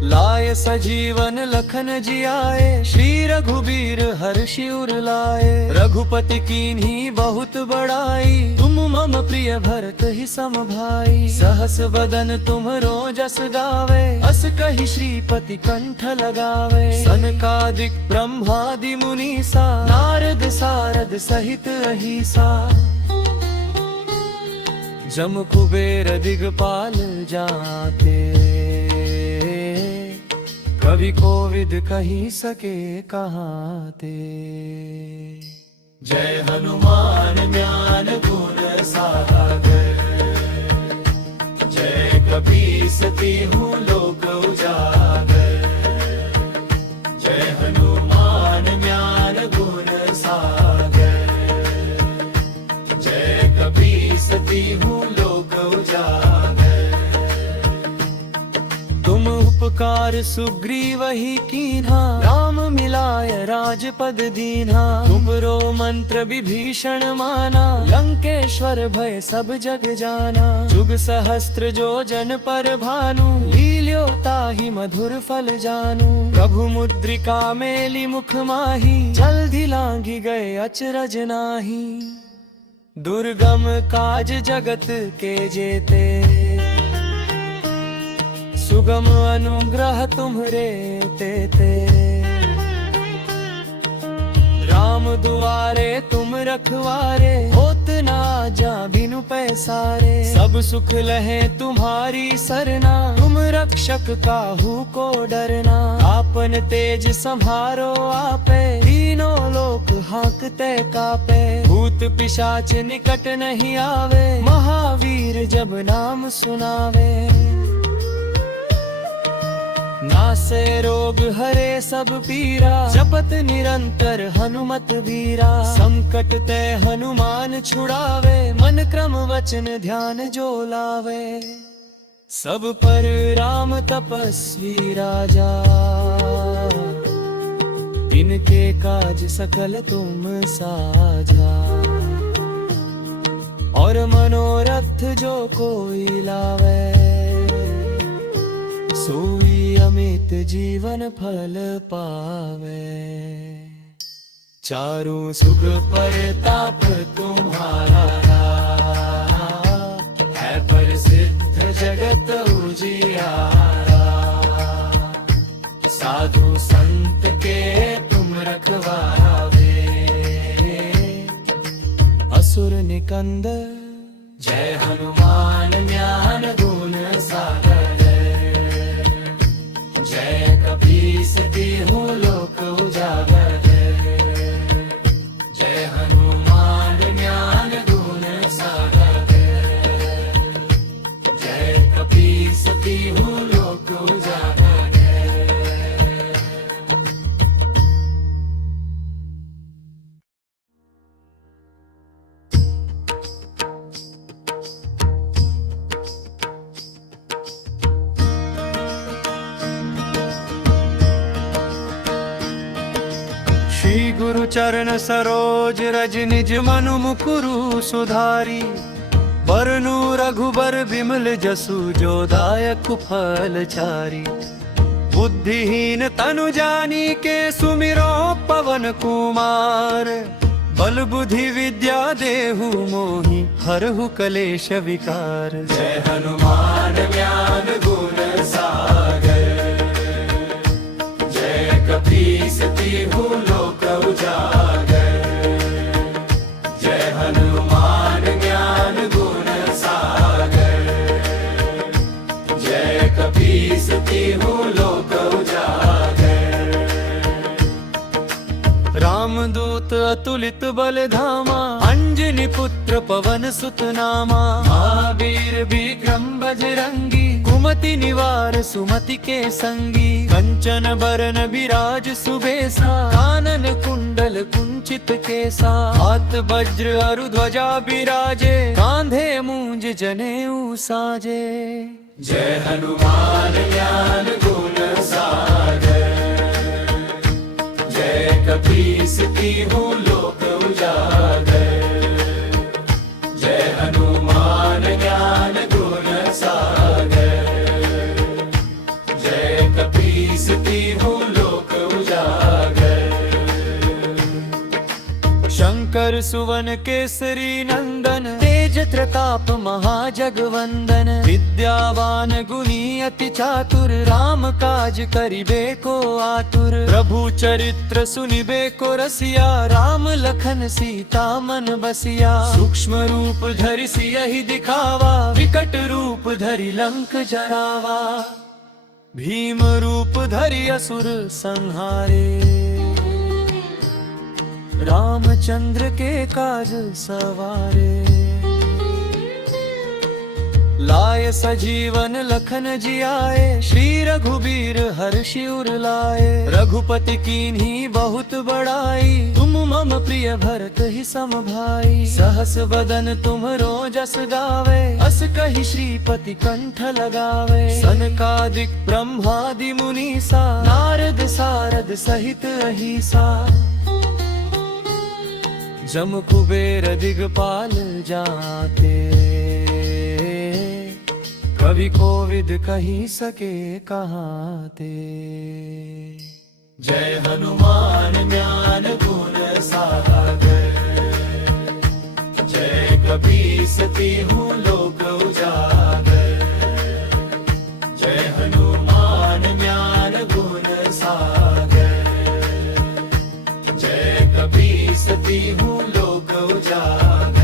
लाय सजीवन लखन जियाए, श्री रघुबीर हर्षि उर लाए। रघुपति कीन्ही बहुत बड़ाई, तुम मम प्रिय भरत ही सम भाई। सहस बदन तुम्हरो जस गावे, अस कहि श्रीपति कंठ लगावे। सनकादिक ब्रह्मादि मुनीसा, नारद सारद सहित अहिसा। जम कुबेर दिगपाल जाते, कवि कोविद कही सके कहाते। जय हनुमान ज्ञान गुण सागर, जय कपीस तिहु लोक उजागर। जय हनुमान ज्ञान गुण सागर, जय कपीस तिहु लोक उजागर। तुम उपकार सुग्रीव ही कीन्हा, राम मिलाय राजपद दीन्हा। तुमरो मंत्र विभीषण माना, लंकेश्वर भय सब जग जाना। जुग सहस्त्र जो जन पर भानु, लील्यो ताहि मधुर फल जानू। प्रभु मुद्रिका मेली मुख माही, जल्दी लांघी गए अचरज नाही। दुर्गम काज जगत के जेते, सुगम अनुग्रह तुम्हरे तेते। राम दुआरे तुम रखवारे, होत ना जा बिनु पैसारे। सब सुख लहे तुम्हारी सरना, तुम रक्षक काहू को डरना। आपन तेज संहारो आपे, तीनों लोक हांकते कापे। भूत पिशाच निकट नहीं आवे, महावीर जब नाम सुनावे। नासे रोग हरे सब पीरा, जपत निरंतर हनुमत बीरा। संकट ते हनुमान छुड़ावे, मन क्रम वचन ध्यान जो लावे। सब पर राम तपस्वी राजा, इनके काज सकल तुम साझा। और मनोरथ जो कोई लावे, सोई अमित जीवन फल पावे। चारों सुख परताप तुम्हारा, है प्रसिद्ध जगत उजियारा। साधु संत के तुम रखवारे, असुर निकंदर। जय हनुमान ज्ञान गुण सागर। जय कपीस तिहु लोक उजागर। जय हनुमान ज्ञान गुण सागर। जय कपीस तिहु लोक उजागर। श्री गुरु चरण सरोज रज निज मनु मुकुरु सुधारी। बरनु रघुबर बिमल जसु जो दायक फल चारी। बुद्धिहीन तनु जानी के सुमिरो पवन कुमार। बल बुद्धि विद्या देहु मोहि हरहु कलेश विकार। जय हनुमान ज्ञान गुण सागर। जय कपीस तिहु लोक उजागर। जय हनुमान ज्ञान गुण सागर। जय कपीस तिहु लोक उजागर। रामदूत अतुलित बल धामा। अंजनी पुत्र पवन सुत नामा। महावीर विक्रम बजरंगी। कुमति निवार सुमति के संगी। कंचन बरन विराज सुबेसा। कानन कुंडल कुंचित केसा। हाथ वज्र अरु ध्वजा बिराजे। कांधे मूंज जनेऊ साजे। जय हनुमान ज्ञान गुण सागर। जय कपीस तिहु लोक उजागर। जय हनुमान ज्ञान गुण सागर। जय कपीस तिहु लोक उजागर। शंकर सुवन केसरी नंदन। तेज प्रताप महाजगवंदन। विद्यावान गुणी अति चातुर। राम काज करिबे को आतुर। प्रभु चरित्र सुनिबे को रसिया। राम लखन सीता मन बसिया। सूक्ष्म रूप धरि सियहि दिखावा। विकट रूप धरि लंक जरावा। भीम रूप धरि असुर संहारे। रामचंद्र के काज सवारे। लाए सजीवन लखन जियाए। श्री रघुबीर हर्षि उर लाए। रघुपति कीन्ही बहुत बड़ाई। तुम मम प्रिय भरत ही सम भाई। सहस बदन तुम जस गावे। अस कहि श्रीपति कंठ लगावे। सनकादिक ब्रह्मादि मुनीसा। नारद सारद सहित अहिसा। जम कुबेर दिगपाल जाते। कवि कोविद कही सके कहाते। जय हनुमान ज्ञान गुण सागर। जय कपीस तिहु लोक उजागर। जय हनुमान ज्ञान गुण सागर। जय कपीस तिहु लोक उजागर।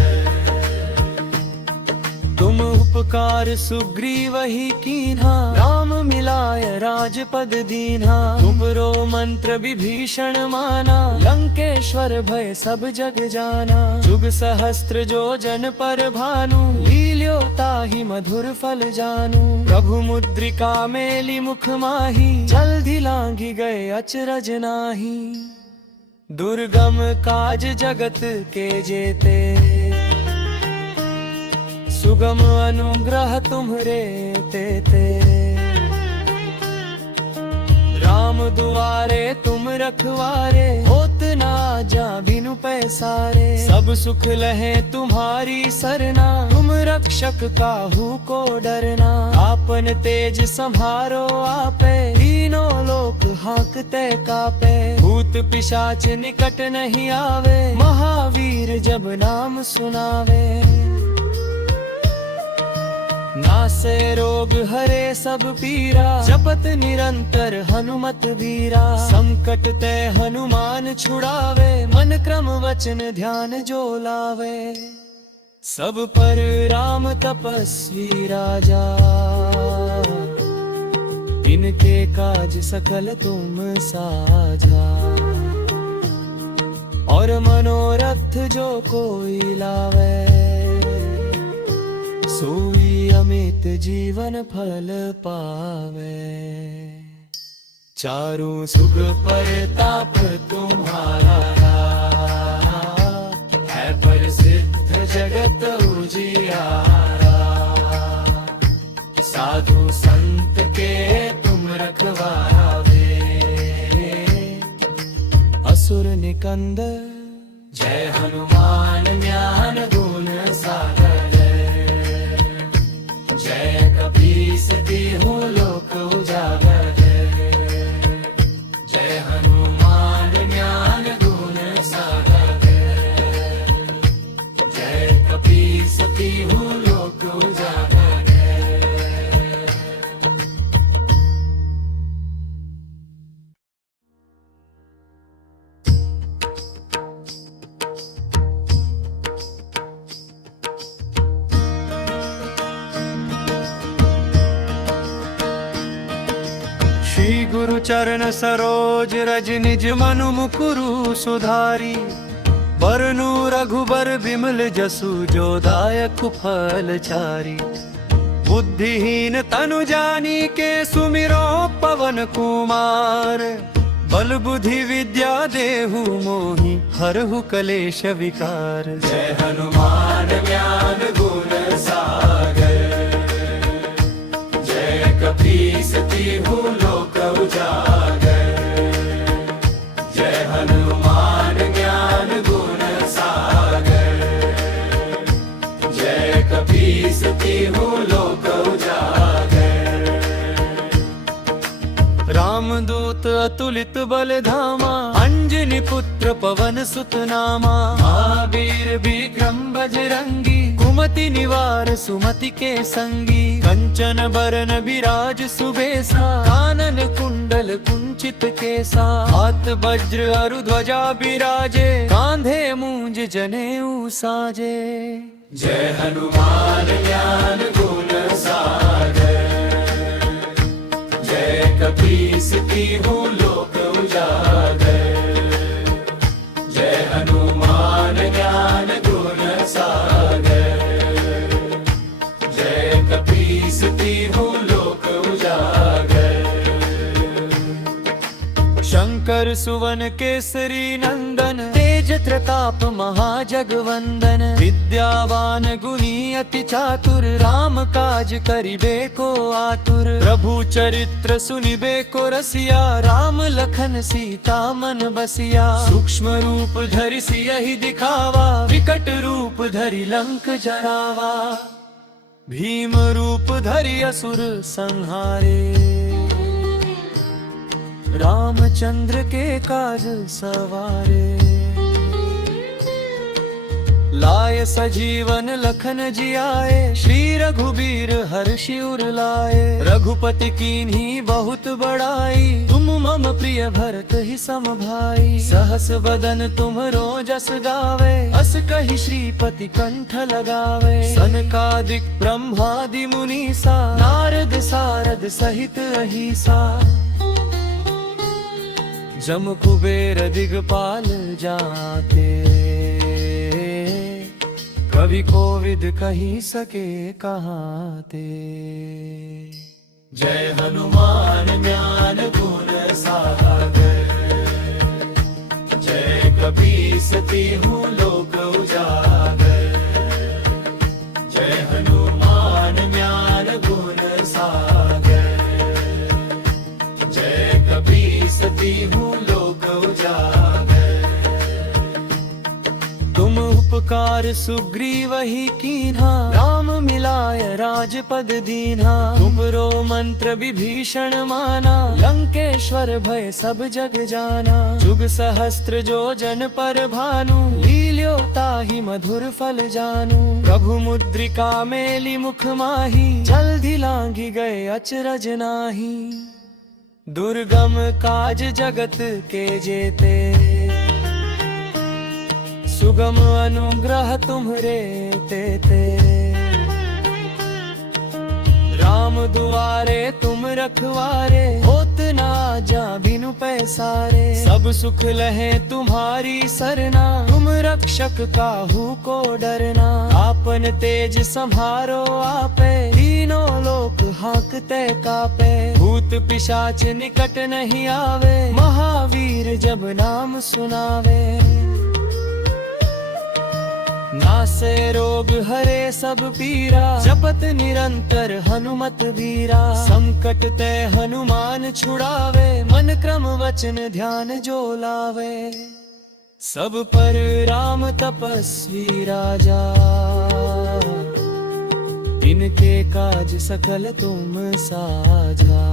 तुम उपकार सुग्रीव ही कीन्हा। राम मिलाय राजपद दीन्हा। तुमरो मंत्र विभीषण माना। लंकेश्वर भय सब जग जाना। जुग सहस्त्र जो जन पर भानु। लील्यो ताहि मधुर फल जानू। प्रभु मुद्रिका मेली मुख माही। जल्दी लांघी गए अचरज नाही। दुर्गम काज जगत के जेते। सुगम अनुग्रह तुम्हरे तेते। राम दुआरे तुम रखवारे। होत ना जा बिनु पैसारे। सब सुख लहे तुम्हारी सरना। तुम रक्षक काहू को डरना। आपन तेज संहारो आपे। तीनों लोक हांकते कापे। भूत पिशाच निकट नहीं आवे। महावीर जब नाम सुनावे। नासे रोग हरे सब पीरा। जपत निरंतर हनुमत वीरा। संकट ते हनुमान छुड़ावे। मन क्रम वचन ध्यान जो लावे। सब पर राम तपस्वी राजा, इनके काज सकल तुम साझा। और मनोरथ जो कोई लावे, सोई अमित जीवन फल पावे। चारों सुख परताप तुम्हारा, है प्रसिद्ध जगत उजियारा। साधु संत के तुम रखवावे, असुर निकंद जय हनुमान ज्ञान गुण सागर। जय कपीस तिहु लोक उजागर। जय हनुमान ज्ञान गुण सागर। जय कपीस तिहु लोक उजागर। श्री गुरु चरण सरोज रज निज मनु मुकुरु सुधारी। बरनु रघुबर बिमल जसु जो दायक फल चारी। बुद्धिहीन तनु जानी के सुमिरो पवन कुमार। बल बुद्धि विद्या देहु मोहि हरहु कलेश विकार। जय हनुमान ज्ञान गुण सागर। जय कपीस तिहु लोक उजागर। जय हनुमान ज्ञान गुण सागर। जय कपीस तिहु लोक उजागर। रामदूत अतुलित बल धामा। अंजनी पुत्र पवन सुत नामा। महावीर विक्रम बजरंगी। कुमति निवार सुमति के संगी। कंचन बरन विराज सुबेसा। कानन कुंडल कुंचित केसा। हाथ वज्र अरु ध्वजा बिराजे। कांधे मूंज जनेऊ साजे। जय हनुमान ज्ञान गुण सागर। जय कपीस तिहु लोक उजागर। जय हनुमान ज्ञान गुण सागर। जय कपीस तिहु लोक उजागर। शंकर सुवन केसरी नंदन। तेज प्रताप महाजगवंदन। विद्यावान गुणी अति चातुर। राम काज करिबे को आतुर। प्रभु चरित्र सुनिबे को रसिया। राम लखन सीता मन बसिया। सूक्ष्म रूप धरि सियहि दिखावा। विकट रूप धरि लंक जरावा। भीम रूप धरि असुर संहारे। रामचंद्र के काज सवारे। लाय सजीवन लखन जियाए। श्री रघुबीर हर्षि उर लाए। रघुपति कीन्ही बहुत बड़ाई। तुम मम प्रिय भरत ही सम भाई। सहस बदन तुमरो जस गावे। अस कहि श्रीपति कंठ लगावे। सनकादिक ब्रह्मादि मुनीसा। नारद सारद सहित अहिसा। जम कुबेर दिगपाल जाते। कवि कोविद कही सके कहाते। जय हनुमान ज्ञान गुण सागर। जय कपीस तिहु लोक उजागर। जय हनुमान ज्ञान गुण सागर। जय कपीस तिहु लोक उजागर। तुम उपकार सुग्रीवहि कीन्हा। राम मिलाय राजपद दीन्हा। तुमरो मंत्र विभीषण माना। लंकेश्वर भय सब जग जाना। जुग सहस्त्र जो जन पर भानु। लील्यो ताहि मधुर फल जानू। प्रभु मुद्रिका मेली मुख माही। जल्दी लांघि गए अचरज नाही। दुर्गम काज जगत के जेते। सुगम अनुग्रह तुम्हरे तेते। राम दुआरे तुम रखवारे, होत ना जा बिनु पैसारे। सब सुख लहे तुम्हारी सरना, तुम रक्षक काहू को डरना। आपन तेज संहारो आपे, तीनों लोक हाकते कापे। भूत पिशाच निकट नहीं आवे, महावीर जब नाम सुनावे। नासे रोग हरे सब पीरा, जपत निरंतर हनुमत वीरा। संकट ते हनुमान छुड़ावे, मन क्रम वचन ध्यान जो लावे। सब पर राम तपस्वी राजा, इनके काज सकल तुम साझा।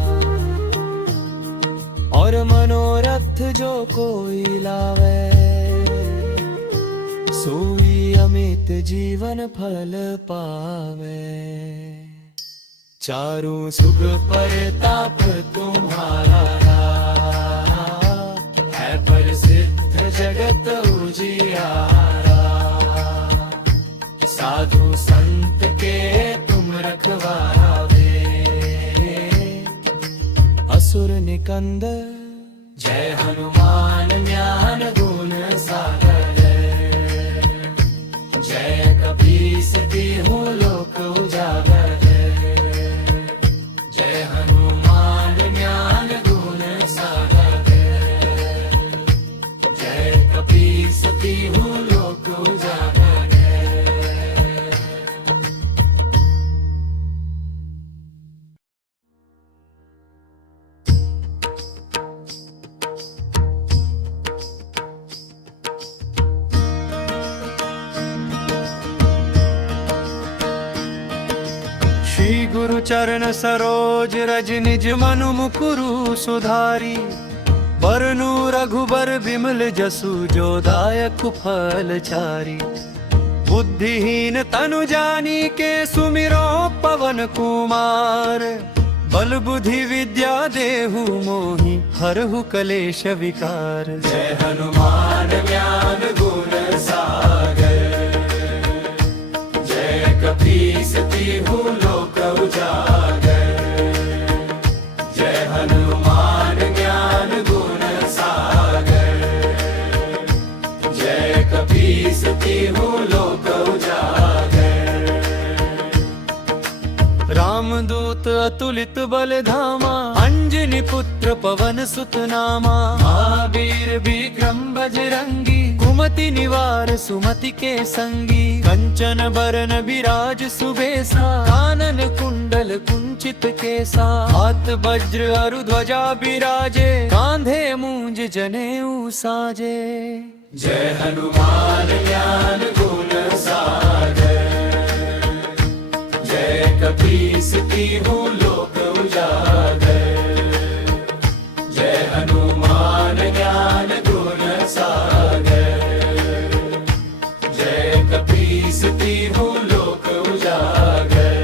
और मनोरथ जो कोई लावे, सोई अमित जीवन फल पावे। चारों सुख परताप तुम्हारा, है प्रसिद्ध जगत उजियारा। साधु संत के तुम रखवावे, असुर निकंदर। जय हनुमान ज्ञान गुण सागर, जय कपीस तिहु लोक उजागर। जय हनुमान ज्ञान गुण सागर, जय कपीस तिहु लोक उजागर। श्री गुरु चरण सरोज रज निज मनु मुकुरु सुधारी। बरनु रघुबर बिमल जसु जो दायक फल चारी। बुद्धिहीन तनु जानी के सुमिरो पवन कुमार। बल बुद्धि विद्या देहु मोहि हरहु कलेश विकार। जय हनुमान ज्ञान गुण सागर, जय कपीस तिहु लोक उजागर। जय हनुमान ज्ञान गुण सागर, जय कपीस तिहु लोक उजागर। रामदूत अतुलित बल धामा, अंजनी पुत्र पवन सुत नामा। महावीर विक्रम बजरंगी, कुमति निवार सुमति के संगी। कंचन बरन विराज सुबेसा, कानन कुंडल कुंचित केसा। हाथ वज्र अरु ध्वजा बिराजे, कांधे मूंज जनेऊ साजे। जय हनुमान ज्ञान गुण सागर, जय कपीस तिहु लोक उजागर। जय हनुमान ज्ञान गुण सागर, जय कपीस तिहु लोक उजागर।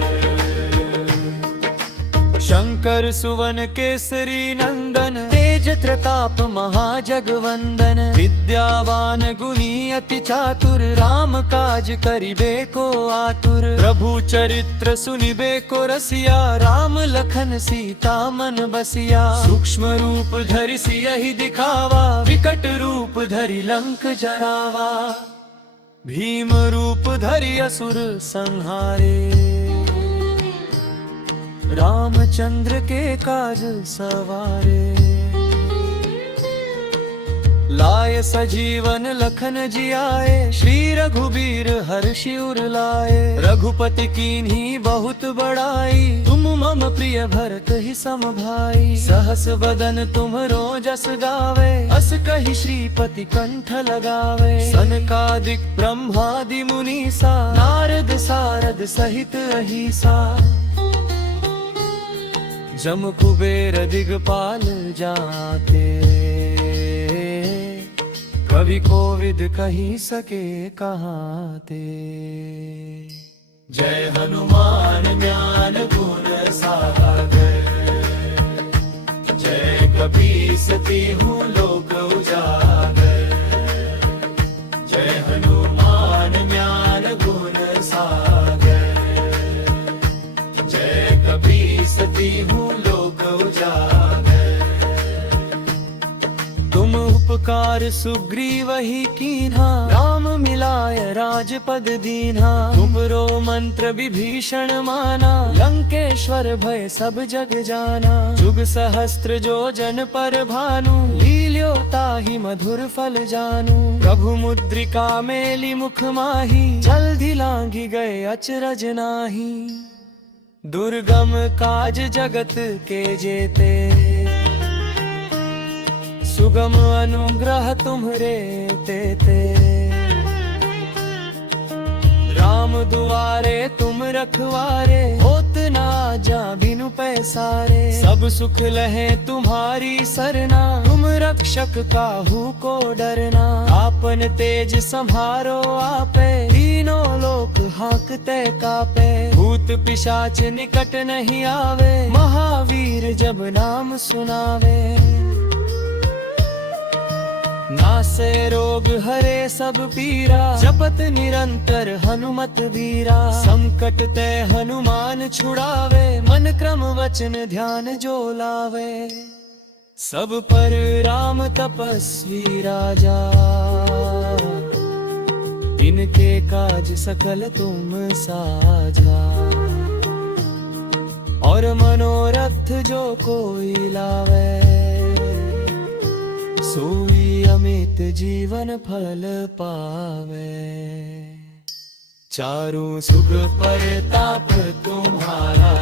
शंकर सुवन केसरी नंदन, तेज प्रताप महाजगवंदन। विद्यावान गुणी अति चातुर, राम काज करिबे को आतुर। प्रभु चरित्र सुनिबे को रसिया, राम लखन सीता मन बसिया। सूक्ष्म रूप धरि सियहि दिखावा, विकट रूप धरि लंक जरावा। भीम रूप धरि असुर संहारे, रामचंद्र के काज सवारे। लाए सजीवन लखन जियाए, श्री रघुबीर हर्षि उर लाए। रघुपति कीन्ही बहुत बड़ाई, तुम मम प्रिय भरत ही सम भाई। सहस बदन तुमरो जस गावे, अस कहि श्रीपति कंठ लगावे। सनकादिक ब्रह्मादि मुनीसा, नारद सारद सहित अहिसा। जम कुबेर दिगपाल जाते, कवि कोविद कही सके कहाते। जय हनुमान ज्ञान गुण सागर, जय कपीस तिहु लोक उजागर। जय हनुमान उपकार सुग्रीव ही कीन्हा, राम मिलाय राजपद दीन्हा। तुमरो मंत्र विभीषण माना, लंकेश्वर भय सब जग जाना। जुग सहस्त्र जो जन पर भानु, लील्यो ताहि मधुर फल जानू। प्रभु मुद्रिका मेली मुख माही, जल्दी लांघी गए अचरज नाही। दुर्गम काज जगत के जेते, सुगम अनुग्रह तुम्हरे तेते। राम दुआरे तुम रखवारे, होत ना जा बिनु पैसारे। सब सुख लहे तुम्हारी सरना, तुम रक्षक काहू को डरना। आपन तेज संभारो आपे, तीनों लोक हांकते कापे। भूत पिशाच निकट नहीं आवे, महावीर जब नाम सुनावे। नासे रोग हरे सब पीरा, जपत निरंतर हनुमत वीरा। संकट ते हनुमान छुड़ावे, मन क्रम वचन ध्यान जो लावे। सब पर राम तपस्वी राजा, इनके काज सकल तुम साजा। और मनोरथ जो कोई लावे, सोई अमित जीवन फल पावे। चारों सुख परताप तुम्हारा,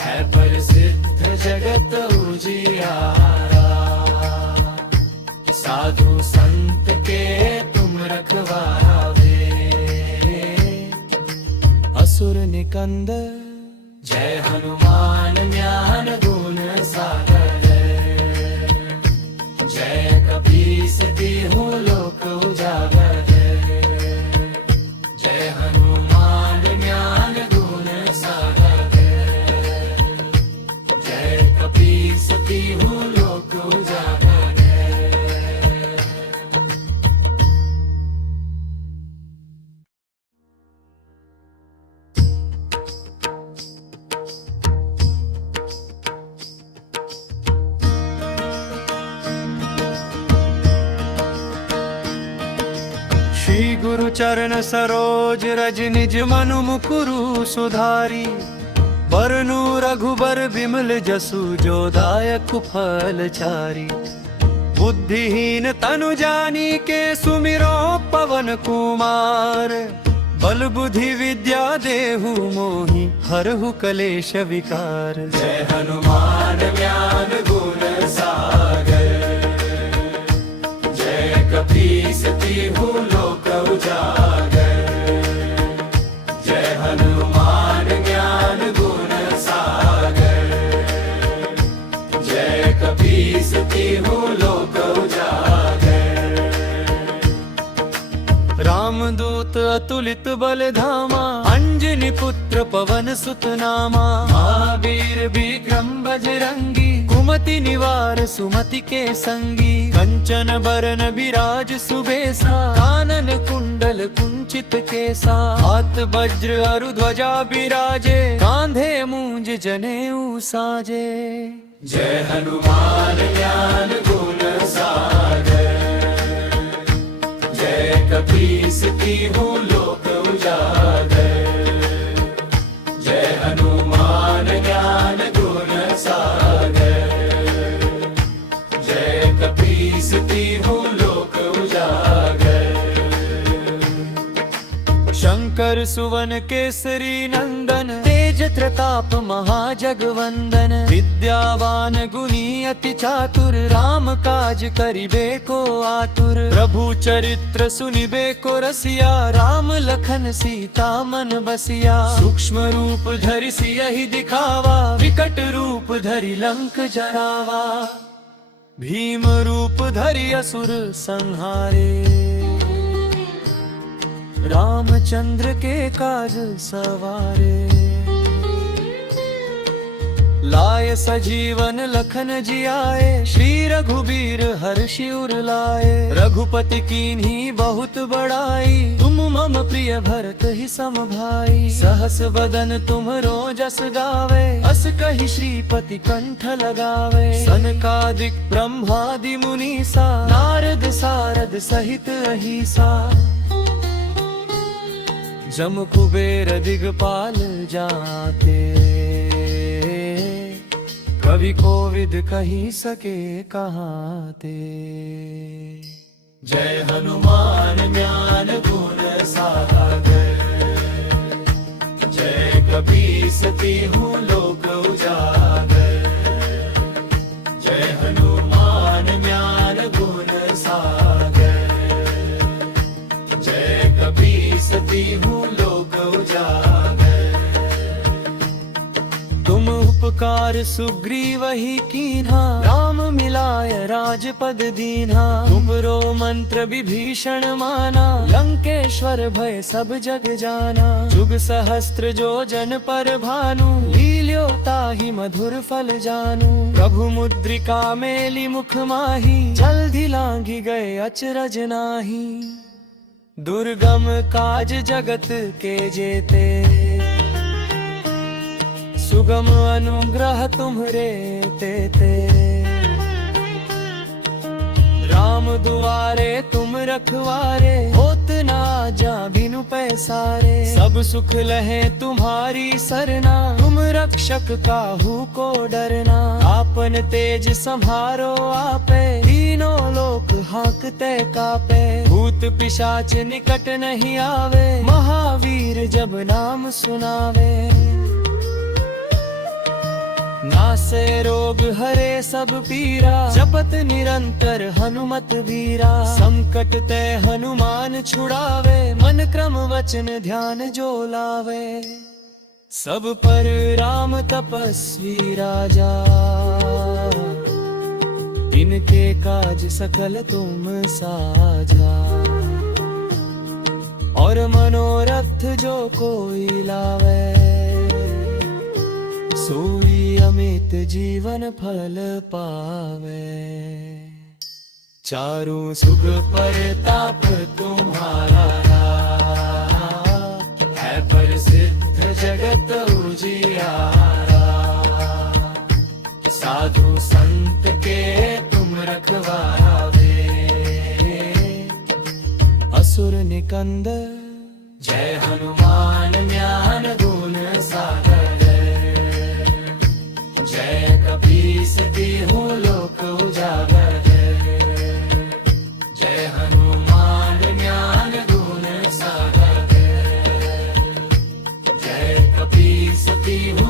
है प्रसिद्ध जगत उजियारा। साधु संत के तुम रखवारे, असुर निकंदन जय हनुमान ज्ञान गुण सागर। जय कपीस तिहु लोक उजागर। जय हनुमान ज्ञान गुण सागर। जय कपीस तिहु लोक उजागर। गुरु चरण सरोज रज निज मनु मुकुरु सुधारी। बरनु रघुबर बिमल जसु जो दायक फल चारी। बुद्धिहीन तनु जानी के सुमिरो पवन कुमार। बल बुद्धि विद्या देहु मोहि हरहु कलेश विकार। जय हनुमान ज्ञान गुण सागर। जय कपीस तिहु लोक उजागर। जय हनुमान ज्ञान गुण सागर। जय कपीस तिहु लोक उजागर। रामदूत अतुलित बल धामा। अंजनी पुत्र पवन सुत नामा। महावीर विक्रम बजरंगी। कुमति निवार सुमति के संगी। कंचन बरन विराज सुबेसा। कानन कुंडल कुंचित केसा। हाथ वज्र अरु ध्वजा विराजे। कांधे मूंज जनेऊ साजे। जय हनुमान ज्ञान गुण सागर। जय कपीस तिहु लोक उजागर। जय हनुमान ज्ञान गुण सागर। जय कपीस तिहु लोक उजागर। शंकर सुवन केसरी नंदन। तेज प्रताप महाजगवंदन। विद्यावान गुणी अति चातुर। राम काज करिबे को आतुर। प्रभु चरित्र सुनिबे को रसिया। राम लखन सीता मन बसिया। सूक्ष्म रूप धरि सियहि दिखावा। विकट रूप धरि लंक जरावा। भीम रूप धरि असुर संहारे। रामचंद्र के काज सवारे। लाए सजीवन लखन जियाए, श्री रघुबीर हर्षि उर लाए। रघुपति कीन्ही बहुत बड़ाई, तुम मम प्रिय भरत ही सम भाई। सहस बदन तुम जस गावे, अस कहि श्रीपति कंठ लगावे। सनकादिक ब्रह्मादि मुनीसा, नारद सारद सहित अहिसा। जम कुबेर दिगपाल जाते, कवि कोविद कही सके कहाते। जय हनुमान ज्ञान गुण सागर, जय कपीस तिहुँ लोक उजागर। जय हनुमान ज्ञान गुण सागर, जय कपीस तिहुँ लोक उजागर। तुम उपकार सुग्रीव ही कीन्हा, राम मिलाय राजपद दीन्हा। तुमरो मंत्र विभीषण माना, लंकेश्वर भय सब जग जाना। जुग सहस्त्र जो जन पर भानु, लील्यो ताहि मधुर फल जानू। प्रभु मुद्रिका मेली मुख माही, जल्दी लांघी गए अचरज नाही। दुर्गम काज जगत के जेते, सुगम अनुग्रह तुम्हरे तेते। राम दुआरे तुम रखवारे, होत ना जा बिनु पैसारे। सब सुख लहे तुम्हारी सरना, तुम रक्षक काहू को डरना। आपन तेज सम्हारो आपे, तीनों लोक हांकते कापे। भूत पिशाच निकट नहीं आवे, महावीर जब नाम सुनावे। नासे रोग हरे सब पीरा, जपत निरंतर हनुमत वीरा। संकट ते हनुमान छुड़ावे, मन क्रम वचन ध्यान जो लावे। सब पर राम तपस्वी राजा, इनके काज सकल तुम साजा। और मनोरथ जो कोई लावे, सोई अमित जीवन फल पावे। चारों सुख परताप तुम्हारा, है प्रसिद्ध जगत उजियारा। साधु संत के तुम रखवारे, असुर निकंदन। जय हनुमान ज्ञान गुण सागर, जय कपीस तिहुँ लोक उजागर। जय हनुमान ज्ञान गुण सागर, जय कपीस तिहुँ